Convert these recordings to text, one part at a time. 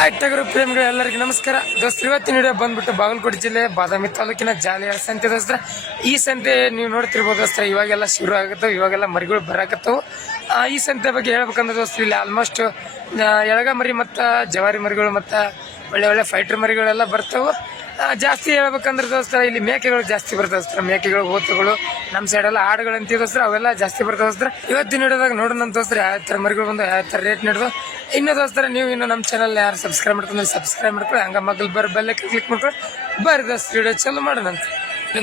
Hi ಟಗರು ಪ್ರೇಮಿಗಳು ಎಲ್ಲರಿಗೂ ನಮಸ್ಕಾರ ದೋಸ್ತರು. ಇವತ್ತಿನ ವಿಡಿಯೋ ಬಂದ್ಬಿಟ್ಟು ಬಾಗಲಕೋಟೆ ಜಿಲ್ಲೆ ಬಾದಾಮಿ ತಾಲೂಕಿನ ಜಾಲಿಯಾಳ ಸಂತೆ ದೋಸ್ತರ. ಈ ಸಂತೆ ನೀವು ನೋಡ್ತಿರ್ಬೋದು ದೋಸ್ತರ, ಇವಾಗೆಲ್ಲ ಶುರು ಆಗುತ್ತವೆ, ಇವಾಗೆಲ್ಲ ಮರಿಗಳು ಬರಾಕತ್ತವು. ಈ ಸಂತೆ ಬಗ್ಗೆ ಹೇಳ್ಬೇಕಂದ್ರೆ ದೋಸ್ತರು, ಇಲ್ಲಿ ಆಲ್ಮೋಸ್ಟ್ ಎಳಗ ಮರಿ ಮತ್ತು ಜವಾರಿ ಮರಿಗಳು ಮತ್ತು ಒಳ್ಳೆ ಒಳ್ಳೆ ಫೈಟರ್ ಮರಿಗಳೆಲ್ಲ ಬರ್ತವೆ. ಜಾಸ್ತಿ ಹೇಳ್ಬೇಕಂದ್ರೆ ದೋಸ್ತರ, ಇಲ್ಲಿ ಮೇಕೆಗಳು ಜಾಸ್ತಿ ಬರ್ತವೆ ದೋಸ್ತರ. ಮೇಕೆಗಳು, ಓತುಗಳು, ನಮ್ಮ ಸೈಡೆಲ್ಲ ಆಡುಗಳು ಅಂತೀವಿ ದೋಸ್ತರ, ಅವೆಲ್ಲ ಜಾಸ್ತಿ ಬರ್ತವೆ ದೋಸ್ತರ. ಇವತ್ತಿನ ವಿಡಿಯೋದಾಗ ನೋಡೋಣ ದೋಸ್ತರ, ಯಾವ ಥರ ಮರಿಗಳು ಬಂದು ಯಾವ ಥರ ರೇಟ್ ನಡೆದು. ಇನ್ನು ದೋಸ್ತರ, ನೀವು ಇನ್ನು ನಮ್ಮ ಚಾನಲ್ ಯಾರು ಸಬ್ಸ್ಕ್ರೈಬ್ ಮಾಡ್ಕೊಂಡ್ರೆ ಸಬ್ಸ್ಕ್ರೈಬ್ ಮಾಡ್ಕೊಳ್ಳಿ, ಹಂಗ ಮಗಲ್ ಬೆಲ್ಲ ಕ್ಲಿಕ್ ಮಾಡ್ಕೊಳ್ಳಿ. ಬರ್ರಿ ದೋಸ್ತ ವಿಡಿಯೋ ಚಲೋ ಮಾಡೋಣ ಅಂತ.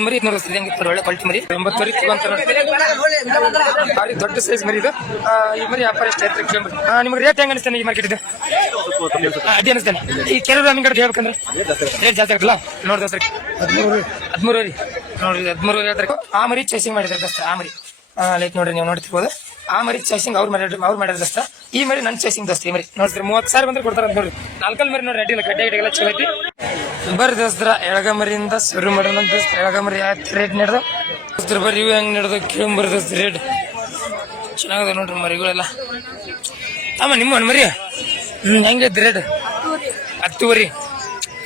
ಮರಿ ನೋಡಿಸ್ತೀವಿ ಹೆಂಗೆ ಒಳ್ಳೆ ಕ್ವಾಲಿಟಿ ಮರಿ 9 ತಗೊಂತ ಭಾರಿ ದೊಡ್ಡ ಸೈಜ್ ಮರಿ ಇದು. ಈ ಮರಿ ವ್ಯಾಪಾರ ಎಷ್ಟು ಆಯ್ತು ಕೇಳಿ. ನಿಮ್ಗೆ ರೇಟ್ ಹೆಂಗೆ ಅನಿಸ್ತಾನೆ ಈ ಮಾರ್ಕೆಟ್ ಇದು? ಅದೇ ಅನಿಸ್ತಾನೆ. ಈ ಕೆಲವರು ನಮ್ಗೆ ಕಡೆ ಹೇಳ್ಬೇಕಂದ್ರೆ ರೇಟ್ ಜಾಸ್ತಿ ಆಗ್ತಲ್ಲ. ನೋಡಿ ದೋಸ್ತ 13 ರೀ, ನೋಡ್ರಿ 13 ಹೇಳ್ತಾರೆ. ಆ ಮರಿ ಚೇಸಿಂಗ್ ಮಾಡಿದ್ದಾರೆ ದೋಸ್ತ. ಆ ಮರಿ ಲೈಕ್ ನೋಡ್ರಿ, ನೀವು ನೋಡ್ತಿರ್ಬೋದು. ಆ ಮರಿ ಚೇಸಿಂಗ್ ಅವ್ರು ಮಾಡ್ಯಾರ ದೋಸ್ತ. ಈ ಮರಿ ನನ್ನ ಚೇಸಿಂಗ್ ದೋಸ್ತ. ಈ ಮರಿ ನೋಡ್ತೀರಿ 30,000 ಬಂದ್ರೆ ಕೊಡ್ತಾರ ಅಂತ ನೋಡ್ರಿ. 4 ಮರಿ ನೋಡಿ, ಅಡ್ಡಿಲ್ಲ, ಗಡ್ಡೆಲ್ಲ ಚಲೋ ಐತಿ. ಬರ್ರಿ ದೋಸ್ತರ, ಎಳಗ ಮರಿಯಿಂದ ಶುರು ಮಾಡೋಣ ದೋಸ್ತ. ಎಳಗ ಮರಿ ಯಾವ ರೇಟ್ ನಡೆದು ದೋಸ್ತರ, ಬರ್ರಿ ಇವು ಹೆಂಗೆ ನಡೆದು ಕೇಳಂಬರಿ ದೋಸ್ತ. ರೇಟ್ ಚೆನ್ನಾಗದ ನೋಡ್ರಿ ಮರಿಗಳೆಲ್ಲ. ಅಮ್ಮ ನಿಮ್ಮ ಮರಿ ಹೆಂಗೈತಿ ರೇಟ್? 10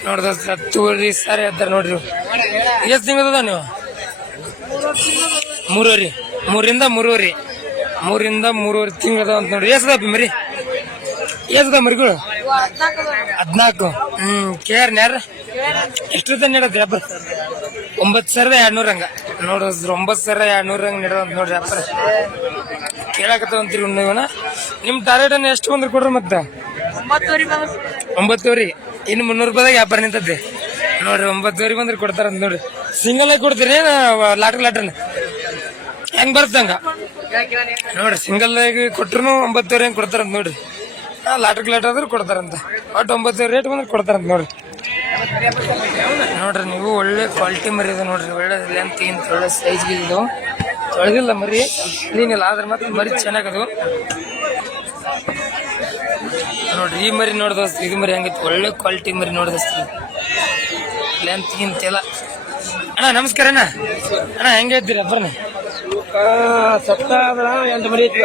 ನೋಡಿ ದೋಸ್ತ, 10 ಸಾರಿ ಹೇಳ್ತಾರೆ ನೋಡ್ರಿ. ಎಷ್ಟು ತಿಂಗಳದ ನೀವು? 3 3ರಿಂದ 3 ತಿಂಗಳದ ಅಂತ ನೋಡ್ರಿ. ಎಷ್ಟದ ಮರಿ? ಎಷ್ಟದ ಮರಿಗಳು? 14. ಕೇರ್ ನ್ಯಾರ ಎಷ್ಟು ನೀಡೋದು ವ್ಯಾಪಾರ? 9,200 ಹಂಗ ನೋಡಿದ್ರು. 9,200 ಹಂಗೆ ನೀಡೋದು ಅಂತ ನೋಡ್ರಿ ವ್ಯಾಪಾರ. ಕೇಳಾಕತ್ತವಂತೀರಿ ಇವನ. ನಿಮ್ಮ ಟಾರ್ಗೆಟ್ ಅನ್ನ ಎಷ್ಟು ಬಂದ್ರೆ ಕೊಡ್ರಿ ಮತ್ತೆ? 9,000. ಇನ್ನು 300 ರೂಪಾಯಿದಾಗ ವ್ಯಾಪಾರ ನಿಂತದ್ದೆ ನೋಡ್ರಿ. 9,000 ಬಂದ್ರೆ ಕೊಡ್ತಾರಂತ ನೋಡ್ರಿ. ಸಿಂಗಲ್ ಆಗಿ ಕೊಡ್ತೀರಿ ಲಾಟ್ರನ್ ಹೆಂಗ್ ಬರ್ತಂಗ ನೋಡ್ರಿ. ಸಿಂಗಲ್ ಆಗಿ ಕೊಟ್ರು 9,000 ಹೆಂಗ್ ಕೊಡ್ತಾರಂತ ನೋಡ್ರಿ. ಲಾಟರ್ ಆದ್ರೂ ಕೊಡ್ತಾರಂತ. ಒಟ್ಟು 9,000 ರೇಟ್ ಬಂದ್ರೆ ಕೊಡ್ತಾರಂತ ನೋಡ್ರಿ. ನೋಡ್ರಿ ನೀವು ಒಳ್ಳೆ ಕ್ವಾಲಿಟಿ ಮರಿ ಇದೆ ನೋಡ್ರಿ. ಒಳ್ಳೆ ಲೆಂತ್ ಇಂತ ಒಳ್ಳೆ ಸೈಜ್ ಇದು. ತೊಳೆದಿಲ್ಲ ಮರಿ, ಕ್ಲೀನಿಲ್ಲ, ಆದ್ರೆ ಮತ್ತೆ ಮರಿ ಚೆನ್ನಾಗದು ನೋಡ್ರಿ. ಈ ಮರಿ ನೋಡ್ದೋಸ್ತ, ಇದು ಮರಿ ಹಂಗಿತ್ತು, ಒಳ್ಳೆ ಕ್ವಾಲಿಟಿ ಮರಿ ನೋಡ್ದೋಸ್ತ. ಲೆಂತ್ ಗಿಂತೆಲ್ಲ. ಅಣ್ಣ ನಮಸ್ಕಾರ ಅಣ್ಣ. ಅಣ್ಣ ಹೆಂಗೆ ಇದ್ದೀರಿ ಅಬ್ಬರನ್ನ? 8 ಮರಿ ಐತಿ.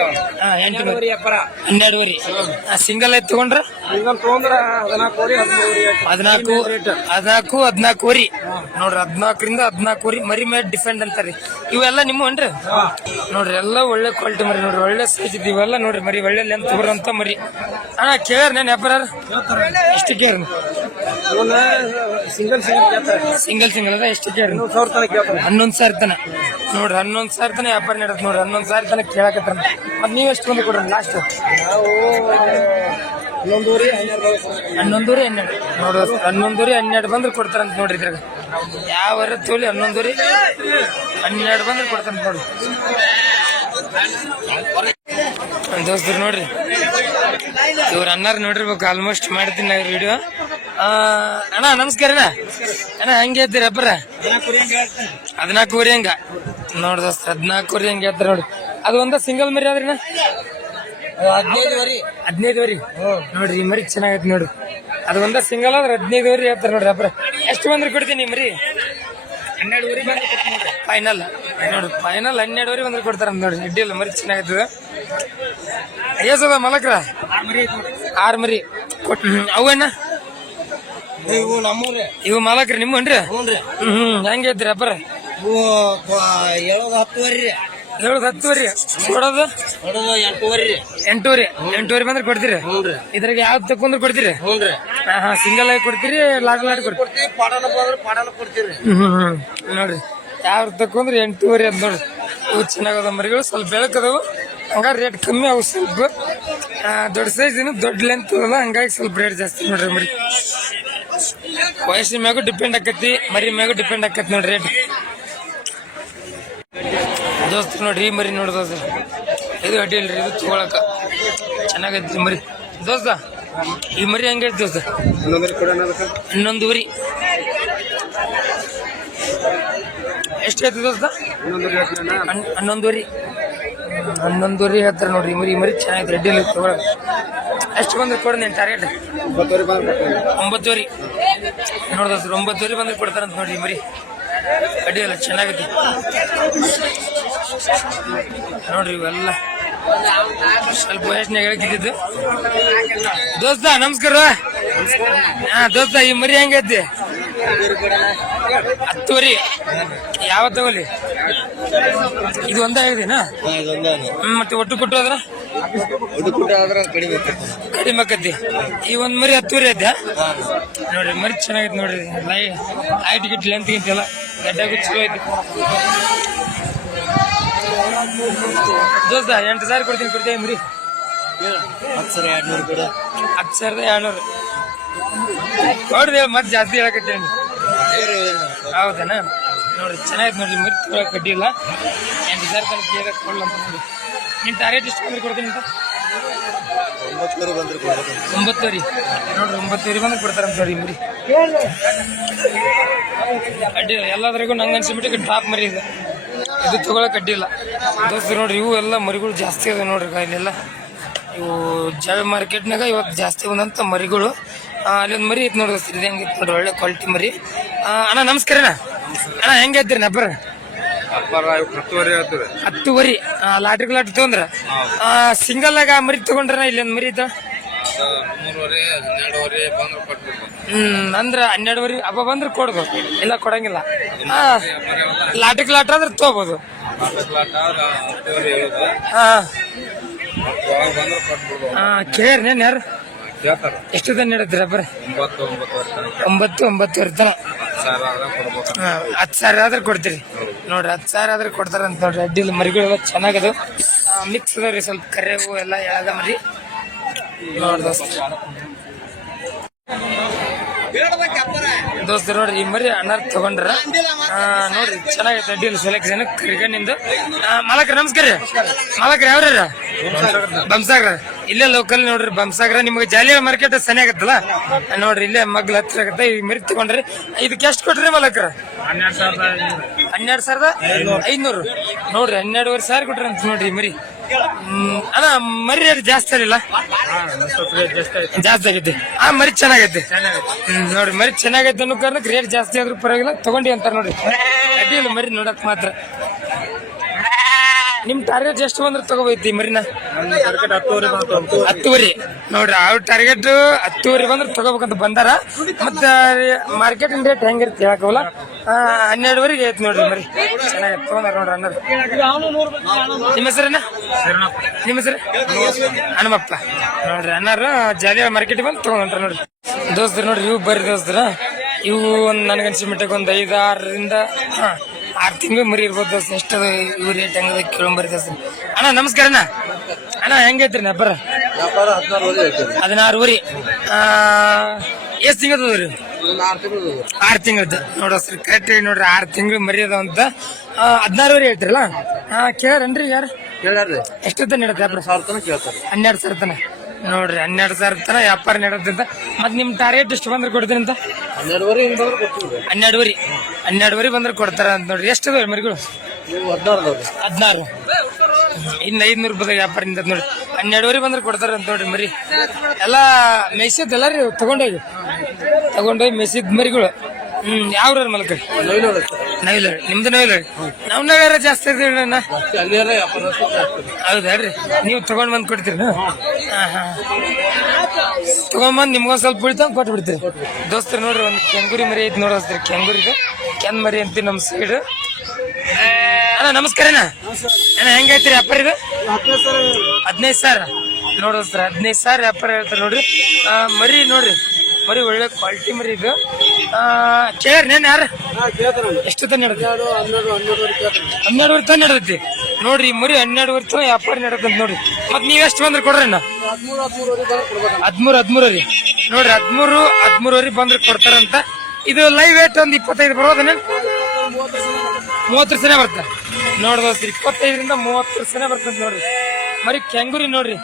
8 ಮರಿ ವ್ಯಾಪಾರ 12. ಸಿಂಗಲ್ ಐತಿ ತಗೊಂಡ್ರ? ಸಿಂಗಲ್ ತಗೊಂಡ್ರ 14 14 ನೋಡ್ರಿ. 14ರಿಂದ 14 ಮರಿ ಮೇಲೆ ಡಿಫೆಂಡ್ ಅಂತಾರಿ. ಇವೆಲ್ಲ ನಿಮ್ಮನ್ರಿ ನೋಡ್ರಿ. ಎಲ್ಲ ಒಳ್ಳೆ ಕ್ವಾಲಿಟಿ ಮರಿ ನೋಡ್ರಿ, ಒಳ್ಳೆ ಸೈಜ್ ಇದ್ದು ಇವೆಲ್ಲ ನೋಡ್ರಿ. ಮರಿ ಒಳ್ಳೆ ಲೆಂತ್ ಬರೋಂತ ಮರಿ. ಅಣ್ಣ ಕೇಳ್ಯಾರ ನಾನು ವ್ಯಾಪಾರ ಎಷ್ಟು ಕೇಳ್ರಿ? ಸಿಂಗಲ್ ಅದ ಎಷ್ಟು ಕೇಳ್ರಿ? 11,000 ತನ ನೋಡ್ರಿ. 11,000 ತನ ವ್ಯಾಪಾರ ನಡೆದ್ ನೋಡ್ರಿ. 11,000 ತನಕ ಕೇಳಕತ್ತಾರ. ಮತ್ತೆ ನೀವು ಎಷ್ಟು ಬಂದು ಕೊಡ್ರಿ ಲಾಸ್ಟ್? 11,12 ನೋಡ್ರಿ. 11,12 ಬಂದ್ರೆ ಕೊಡ್ತಾರಂತ ನೋಡ್ರಿ. ಇದ್ರಾಗ ಯಾವ ತೋಲಿ 11,12 ಬಂದ್ರೆ ಕೊಡ್ತಾರಂತ ನೋಡ್ರಿ ದೋಸ್ತರು. ನೋಡ್ರಿ ಇವ್ರ ಅನ್ನಾರು ನೋಡಿರ್ಬೇಕು, ಆಲ್ಮೋಸ್ಟ್ ಮಾಡ್ತೀನಿ ನಾ ವಿಡಿಯೋ. ಅಣ್ಣ ನಮಸ್ಕಾರ ಅಣ್ಣ. ಅಣ್ಣ ಹಂಗೆ ಇದ್ದೀರಿ ಅಬ್ಬರ? 14 ಹಂಗ ನೋಡ್ರಿ ದೋಸ್ತ. 14 ಹಂಗೆ ಹೇಳ್ತಾರೆ ನೋಡ್ರಿ. ಅದು ಒಂದ ಸಿಂಗಲ್ ಮರಿ ಆದ್ರಿನ 15 ನೋಡ್ರಿ. ಈ ಮರಿ ಚೆನ್ನಾಗೈತಿ ನೋಡ್ರಿ. ಅದು ಒಂದ ಸಿಂಗಲ್ ಆದ್ರೆ 15 ಹೇಳ್ತಾರೆ ನೋಡ್ರಿ ಅಬ್ಬರ. ಎಷ್ಟು ಬಂದ್ರೆ ಕೊಡ್ತೀನಿ ಮರಿ? 12 ಫೈನಲ್ ನೋಡ್ರಿ. ಫೈನಲ್ 12 ಬಂದ್ರೆ ಕೊಡ್ತಾರ ನೋಡ್ರಿ. ಅಡ್ಡಿಲ್ಲ, ಮರಿ ಚೆನ್ನಾಗೈತದ. ಏಸದ ಮಲಕ್ರ? 6 ಮರಿ ಅವಣ್ಣ. ಇವು ಮಾಲಕ್ರಿ ನಿಮ್ಮನ್ರಿ? ಹೆಂಗೆ ಐತ್ರಿ ಅಬ್ಬರ? 7-10 ಕೊಡೋದು 8 ಬಂದ್ರೆ ಕೊಡ್ತೀರಿ? ಇದ್ರಾಗ ಯಾವ್ದು ತಕೊಂಡ್ರೆ ಕೊಡ್ತೀರಿ? ಸಿಂಗಲ್ ಆಗಿ ಕೊಡ್ತೀರಿ, ಲಾಟ್ ಕೊಡ್ತೀರಿ? ನೋಡ್ರಿ ಯಾವ್ದು ತಕೊಂಡ್ರೆ 8 ಅಂತ ನೋಡ್ರಿ. ಇವು ಚೆನ್ನಾಗದ ಮರಿಗಳು, ಸ್ವಲ್ಪ ಬೆಳಕದವು, ಹಂಗಾರೆ ರೇಟ್ ಕಮ್ಮಿ. ಅವು ಸ್ವಲ್ಪ ದೊಡ್ಡ ಸೈಜ್ ಇನ್ನು ದೊಡ್ಡ ಲೆಂತ್ ಅಲ್ಲ, ಹಂಗಾಗಿ ಸ್ವಲ್ಪ ರೇಟ್ ಜಾಸ್ತಿ ನೋಡ್ರಿ. ಮರಿ ವಯಸ್ಸಿನ ಮ್ಯಾಗೂ ಡಿಪೆಂಡ್ ಆಕತಿ, ಮರಿ ಮ್ಯಾಗೂ ಡಿಪೆಂಡ್ ಆಕತಿ ನೋಡ್ರಿ ರೇಟ್ ದೋಸ್ತ. ನೋಡ್ರಿ ಈ ಮರಿ ನೋಡ್ರಿ ದೋಸ್ತ, ಇದು ಅಡ್ಡಿ ಇಲ್ರಿ, ಇದು ತಗೊಳಕ ಚೆನ್ನಾಗೈತಿ ಮರಿ ದೋಸ್ತ. ಈ ಮರಿ ಹಂಗೈತಿ ದೋಸ್ತ? 11 ಎಷ್ಟು ಐತಿ ದೋಸ್ತ? 11 ಹೇಳ್ತಾರೆ ನೋಡ್ರಿ. ಈ ಮರಿ ಚೆನ್ನಾಗೈತಿ, ರೆಡ್ಡಿ ಇಲ್ಲ ತಗೊಳಕ. ಎಷ್ಟು ಬಂದ್ರೆ ಕೊಡ ನೀನು ಟಾರ್ಗೆಟ್? 9 ನೋಡ್ದೋಸ್ತ. 9 ಬಂದ್ರೆ ಕೊಡ್ತಾರಂತ ನೋಡ್ರಿ. ಈ ಮರಿ ಅಡ್ಡಿ ಅಲ್ಲ, ಚೆನ್ನಾಗೈತಿ ನೋಡ್ರಿ. ಇವೆಲ್ಲ ಸ್ವಲ್ಪ ವಯಸ್ಸಿನಾಗ ಹೇಳ್ತಿದ್ದು ದೋಸ್ತ. ನಮಸ್ಕಾರ. ಹಾ ದೋಸ್ತ ಈ ಮರಿ ಹೆಂಗೈತಿ? 10 ಯಾವ ತಗೋಲಿ? ಇದು ಒಂದೇ ಆಗಿದೆನಾ? ಮತ್ತೆ ಒಟ್ಟು ಕೊಟ್ಟು ಅದ್ರ ಕಡಿಮೆ ಆಕತಿ. ಈ ಒಂದ್ ಮರಿ 10 ಐತೆ ನೋಡ್ರಿ. ಮರಿ ಚೆನ್ನಾಗೈತಿ ನೋಡ್ರಿ. ಹೈಟ್ ಗಿಟ್ ಲೆಂತ್ ಗಿಂತ ಎಲ್ಲ ಗಡ್ಡ ಚಲೋ ಐತಿ ದೋಸ್ತ. 8,000 ಕೊಡ್ತೀನಿ ಮರಿ. 10,200 ನೋಡ್ರಿ. ಮತ್ತೆ ಜಾಸ್ತಿ ಹೇಳಕತ್ತೇನಿ. ಹೌದನಾ? ನೋಡ್ರಿ ಚೆನ್ನಾಗೈತೆ ನೋಡ್ರಿ. ಮರಿ ತಗೊಳಕ್ ಕಡ್ಡಿ ಇಲ್ಲ. 8,000 ತನಕ ಕೇಳಕ್ ಕೊಡ್ಲಂತ ನೋಡಿ. ನಿನ್ ಟಾರ್ಗೆಟ್ ಎಷ್ಟು ಬಂದ್ರೆ ಕೊಡ್ತೀನಿ ಅಂತ? 9,000 ನೋಡ್ರಿ. 9,000 ಬಂದ್ರೆ ಕೊಡ್ತಾರಂತ ನೋಡಿ ಮರಿ. ಅಡ್ಡಿ ಎಲ್ಲದ್ರಾಗೂ ನಂಗೆ ಅನ್ಸಿಬಿಟ್ಟು ಟಾಪ್ ಮರಿ ಇದೆ. ಇದು ತಗೊಳಕ್ ಅಡ್ಡಿ ಇಲ್ಲ ದೋಸ್ತರು. ನೋಡ್ರಿ ಇವು ಎಲ್ಲ ಮರಿಗಳು ಜಾಸ್ತಿ ಅದ ನೋಡ್ರಿ. ಇಲ್ಲೆಲ್ಲ ಇವು ಜಾವ ಮಾರ್ಕೆಟ್ನಾಗ ಇವತ್ತು ಜಾಸ್ತಿ ಬಂದಂತ ಮರಿಗಳು. ಅಲ್ಲೊಂದು ಮರಿ ಐತೆ ನೋಡಿ ದೋಸ್ತರು. ಇದು ಹೆಂಗೈತೆ ನೋಡ್ರಿ, ಒಳ್ಳೆ ಕ್ವಾಲಿಟಿ ಮರಿ. ಅಣ್ಣ ನಮಸ್ಕಾರ ಅಣ್ಣ. ಹೆಂಗೈತ್ರಿ ನಬ್ಬರ? 10 ಲಾಟ್ರಿ ತಗೊಂಡ್ರ ಸಿಂಗಲ್ ಆಗ ಮರಿ ತಗೊಂಡ್ರ? ಇಲ್ಲೊಂದ್ ಮರಿ ಇದ್ದ ಅಂದ್ರ 12 ಹಬ್ಬ ಬಂದ್ರೆ ಕೊಡ್ದು, ಇಲ್ಲ ಕೊಡಂಗಿಲ್ಲ. ಲಾಟ್ರಿ ಆದ್ರೆ ತಗೋಬಹುದು. ಕೇಳ್ಯಾರ ಯಾರು? ಎಷ್ಟು ತನ ನೀಡತ್ತೀರ? ಬರ 9,900 ತನ. 10,000 ಆದ್ರೆ ಕೊಡ್ತೀರಿ ನೋಡ್ರಿ. 10,000 ಆದ್ರೆ ಕೊಡ್ತಾರಂತ ನೋಡ್ರಿ. ಅಡ್ಡಿಲ್ಲ ಮರಿಗಳೆಲ್ಲ ಚೆನ್ನಾಗದು. ಮಿಕ್ಸ್ ಅದಾವ್ರಿ, ಸ್ವಲ್ಪ ಕರೆವು ಎಲ್ಲ ಎಳದ ಮರಿ ನೋಡ್ರಿ ದೋಸ್ತರು. ನೋಡ್ರಿ ಈ ಮರಿ ಅಣ್ಣಾರ್ ತಗೊಂಡ್ರ ನೋಡ್ರಿ ಚೆನ್ನಾಗೈತೆ. ಅಡ್ಡಿಲ್ಲ ಸೆಲೆಕ್ಷನ್ ಕರಿಗಣ್ಣಿಂದ. ಮಾಲಕ್ರ ನಮಸ್ಕಾರ. ಮಾಲಕ್ರ ಯಾವ್ರ? ಬಂಸಾಗ್ರ. ಇಲ್ಲೇ ಲೋಕಲ್ ನೋಡ್ರಿ ಬಂಸಾಗ್ರ. ನಿಮ್ಗೆ ಜಾಲಿಯ ಮಾರ್ಕೆಟ್ ಸನಿ ಆಗತ್ತಲ್ಲ ನೋಡ್ರಿ. ಇಲ್ಲೇ ಮಗ್ಲ ಹತ್ರ ಆಗತ್ತ. ಈ ಮರಿ ತಗೊಂಡ್ರಿ. ಇದಕ್ಕೆ ಎಷ್ಟು ಕೊಟ್ರಿ ಮಾಲಕ್ರ? 12,500 ನೋಡ್ರಿ. 12,500 ಕೊಟ್ರಿ ಅಂತ ನೋಡ್ರಿ ಮರಿ. ಅಣ್ಣ ಮರಿ ರೇಟ್ ಜಾಸ್ತಿ ಆಗಿಲ್ಲ? ಜಾಸ್ತಿ ಆಗೈತಿ. ಮರಿ ಚೆನ್ನಾಗೈತಿ ನೋಡ್ರಿ. ಮರಿ ಚೆನ್ನಾಗೈತೆ ಅನ್ನೋ ಕಾರಣಕ್ಕೆ ರೇಟ್ ಜಾಸ್ತಿ ಆದ್ರೂ ಪರವಾಗಿಲ್ಲ ತಗೊಂಡಿ ಅಂತಾರ ನೋಡ್ರಿ. ಅಡ್ಡಿಲ್ಲ ಮರಿ ನೋಡಕ್ ಮಾತ್ರ. ನಿಮ್ ಟಾರ್ಗೆಟ್ ಎಷ್ಟು ಬಂದ್ರೆ ತಗೋಬೈತಿ ಮರಿನ? 10,000 ನೋಡ್ರಿ. ಅವ್ರ ಟಾರ್ಗೆಟ್ 10,000 ಬಂದ್ರೆ ತಗೋಬೇಕಂತ ಬಂದಾರ. ಮತ್ತ ಮಾರ್ಕೆಟ್ ರೇಟ್ ಹೆಂಗಿರುತ್ತೆ ಹೇಳಕವಲ್ಲ. 12,000 ಐತಿ ನೋಡ್ರಿ ಮರಿ. ಚೆನ್ನಾಗೈತೆ ತಗೊಂಡಾರ ನೋಡ್ರಿ ಅಣ್ಣ. ನಿಮ್ಮ ಹೆಸರೇನ? ನಿಮ್ಮ ಹೆಸರು? ಹನುಮಪ್ಪ ನೋಡ್ರಿ. ಅಣ್ಣಾರು ಜಾಲಿಯ ಮಾರ್ಕೆಟ್ ಬಂದು ತಗೊಂಡ್ರ ನೋಡ್ರಿ ದೋಸ್ತರು. ನೋಡ್ರಿ ಇವು ಬರ್ರಿ ದೋಸ್ತರ. ಇವು ಒಂದ್ ನನಗನ್ಸಿ ಮಟ್ಟಕ್ಕೆ ಒಂದು 5-6 ತಿಂಗಳು ಮರಿ ಇರ್ಬೋದು ದೋಸ್ತ. ಎಷ್ಟದ ಇವು ರೇಟ್ ಹೆಂಗದ ಕೇಳಂಬರಿ ದೋಸ್ತ. ಅಣ್ಣ ನಮಸ್ಕಾರ ಅಣ್ಣ. ಅಣ್ಣ ಹೆಂಗೈತ್ರಿ ನಬ್ಬರ? 16,000 ಎಷ್ಟು ತಿಂಗಳದವ್ರಿ? 6 ತಿಂಗಳದ್ದು ನೋಡೋಸ್ರಿ. ಕರೆಕ್ಟ್ ನೋಡ್ರಿ 6 ತಿಂಗಳು ಮರಿ ಅದಾವಂತ. 16,000 ಹೇಳ್ತಿರಲ್ಲ. ಕೇಳ್ಯಾರನ್ರಿ ಯಾರು? ಎಷ್ಟೊತ್ತ ನೀಡತ್ತೆ ವ್ಯಾಪಾರ? 12,000 ತನ ನೋಡ್ರಿ. 12,000 ತನ ವ್ಯಾಪಾರ ನೀಡತ್ತಂತ. ಮತ್ ನಿಮ್ ಟಾರ್ಗೆಟ್ ಎಷ್ಟು ಬಂದ್ರೆ ಕೊಡ್ತೀನಿ ಅಂತ? 12,000 ಬಂದ್ರೆ ಕೊಡ್ತಾರ ಅಂತ ನೋಡ್ರಿ. ಎಷ್ಟು ಅದಾವ್ರಿ ಮರಿಗಳು? 16. ಇನ್ನು 500 ರೂಪಾಯಿ ವ್ಯಾಪಾರ ನಿಂತ ನೋಡ್ರಿ. 12,000 ಬಂದ್ರೆ ಕೊಡ್ತಾರ ಅಂತ ನೋಡ್ರಿ ಮರಿ. ಎಲ್ಲಾ ಮೆಸಿದ್ ಎಲ್ಲ ರೀ ತಗೊಂಡೋಗಿ ಮೆಸಿದ್ ಮರಿಗಳು. ಯಾವ್ರ ಮಲಕ? ನವಿಲ. ನಿಮ್ದು ನವಿಲ? ನವ್ನಾಗಾರ ಜಾಸ್ತಿ ಅಣ್ಣ. ಹೌದ್ರಿ. ನೀವು ತಗೊಂಡ್ ಬಂದ್ ಕೊಡ್ತೀರಿ? ತಗೊಂಡ್ ಬಂದ್ ನಿಮ್ಗೊಂದ್ ಸ್ವಲ್ಪ ಉಳಿತ ಕೊಟ್ಬಿಡ್ತೀರಿ ದೋಸ್ತರು. ನೋಡ್ರಿ ಒಂದು ಕೆಂಗುರಿ ಮರಿ ಐತಿ ನೋಡೋಸ್ತ್ರಿ. ಕೆಂಗುರಿದು ಕೆನ್ ಮರಿ ಅಂತೀವಿ ನಮ್ ಸೈಡ್. ಅಣ್ಣ ನಮಸ್ಕಾರ ಅಣ್ಣ. ಅಣ್ಣ ಹೆಂಗೈತ್ರಿ ವ್ಯಾಪಾರ ಇದು? 15,000 ನೋಡೋಸ್ತ್ರ. 15,000 ವ್ಯಾಪಾರ ಹೇಳ್ತಾರೆ ನೋಡ್ರಿ. ಮರಿ ನೋಡ್ರಿ. ಮರಿ ಒಳ್ಳೆ ಕ್ವಾಲಿಟಿ ಮರಿ ಇದು. ಕೇಳ್ರಿ ನೇನ್ ಯಾರು? ಎಷ್ಟು ತನ ನಡೆದ? 12,000 ತನ ನಡೆದೈತಿ ನೋಡ್ರಿ. ಮರಿ 12,000 ತನ ವ್ಯಾಪಾರ ನಡೆದಂತ ನೋಡ್ರಿ. ಮತ್ ನೀವ್ ಎಷ್ಟು ಬಂದ್ರೆ ಕೊಡ್ರಿ ಅಣ್ಣ? 13,000 ರೀ ನೋಡ್ರಿ. 13,000 ಬಂದ್ರೆ ಕೊಡ್ತಾರಂತ. ಇದು ಲೈವ್ ವೇಟ್ ಒಂದು 25 ಬರೋದನ್ನ 30 ಸನೆ ಬರ್ತ ನೋಡ್ದೋಸ್ರಿ. 25ರಿಂದ 30 ಸನೆ ಬರ್ತಂತ ನೋಡ್ರಿ. ಮರಿ ಕೆಂಗುರಿ ನೋಡ್ರಿ.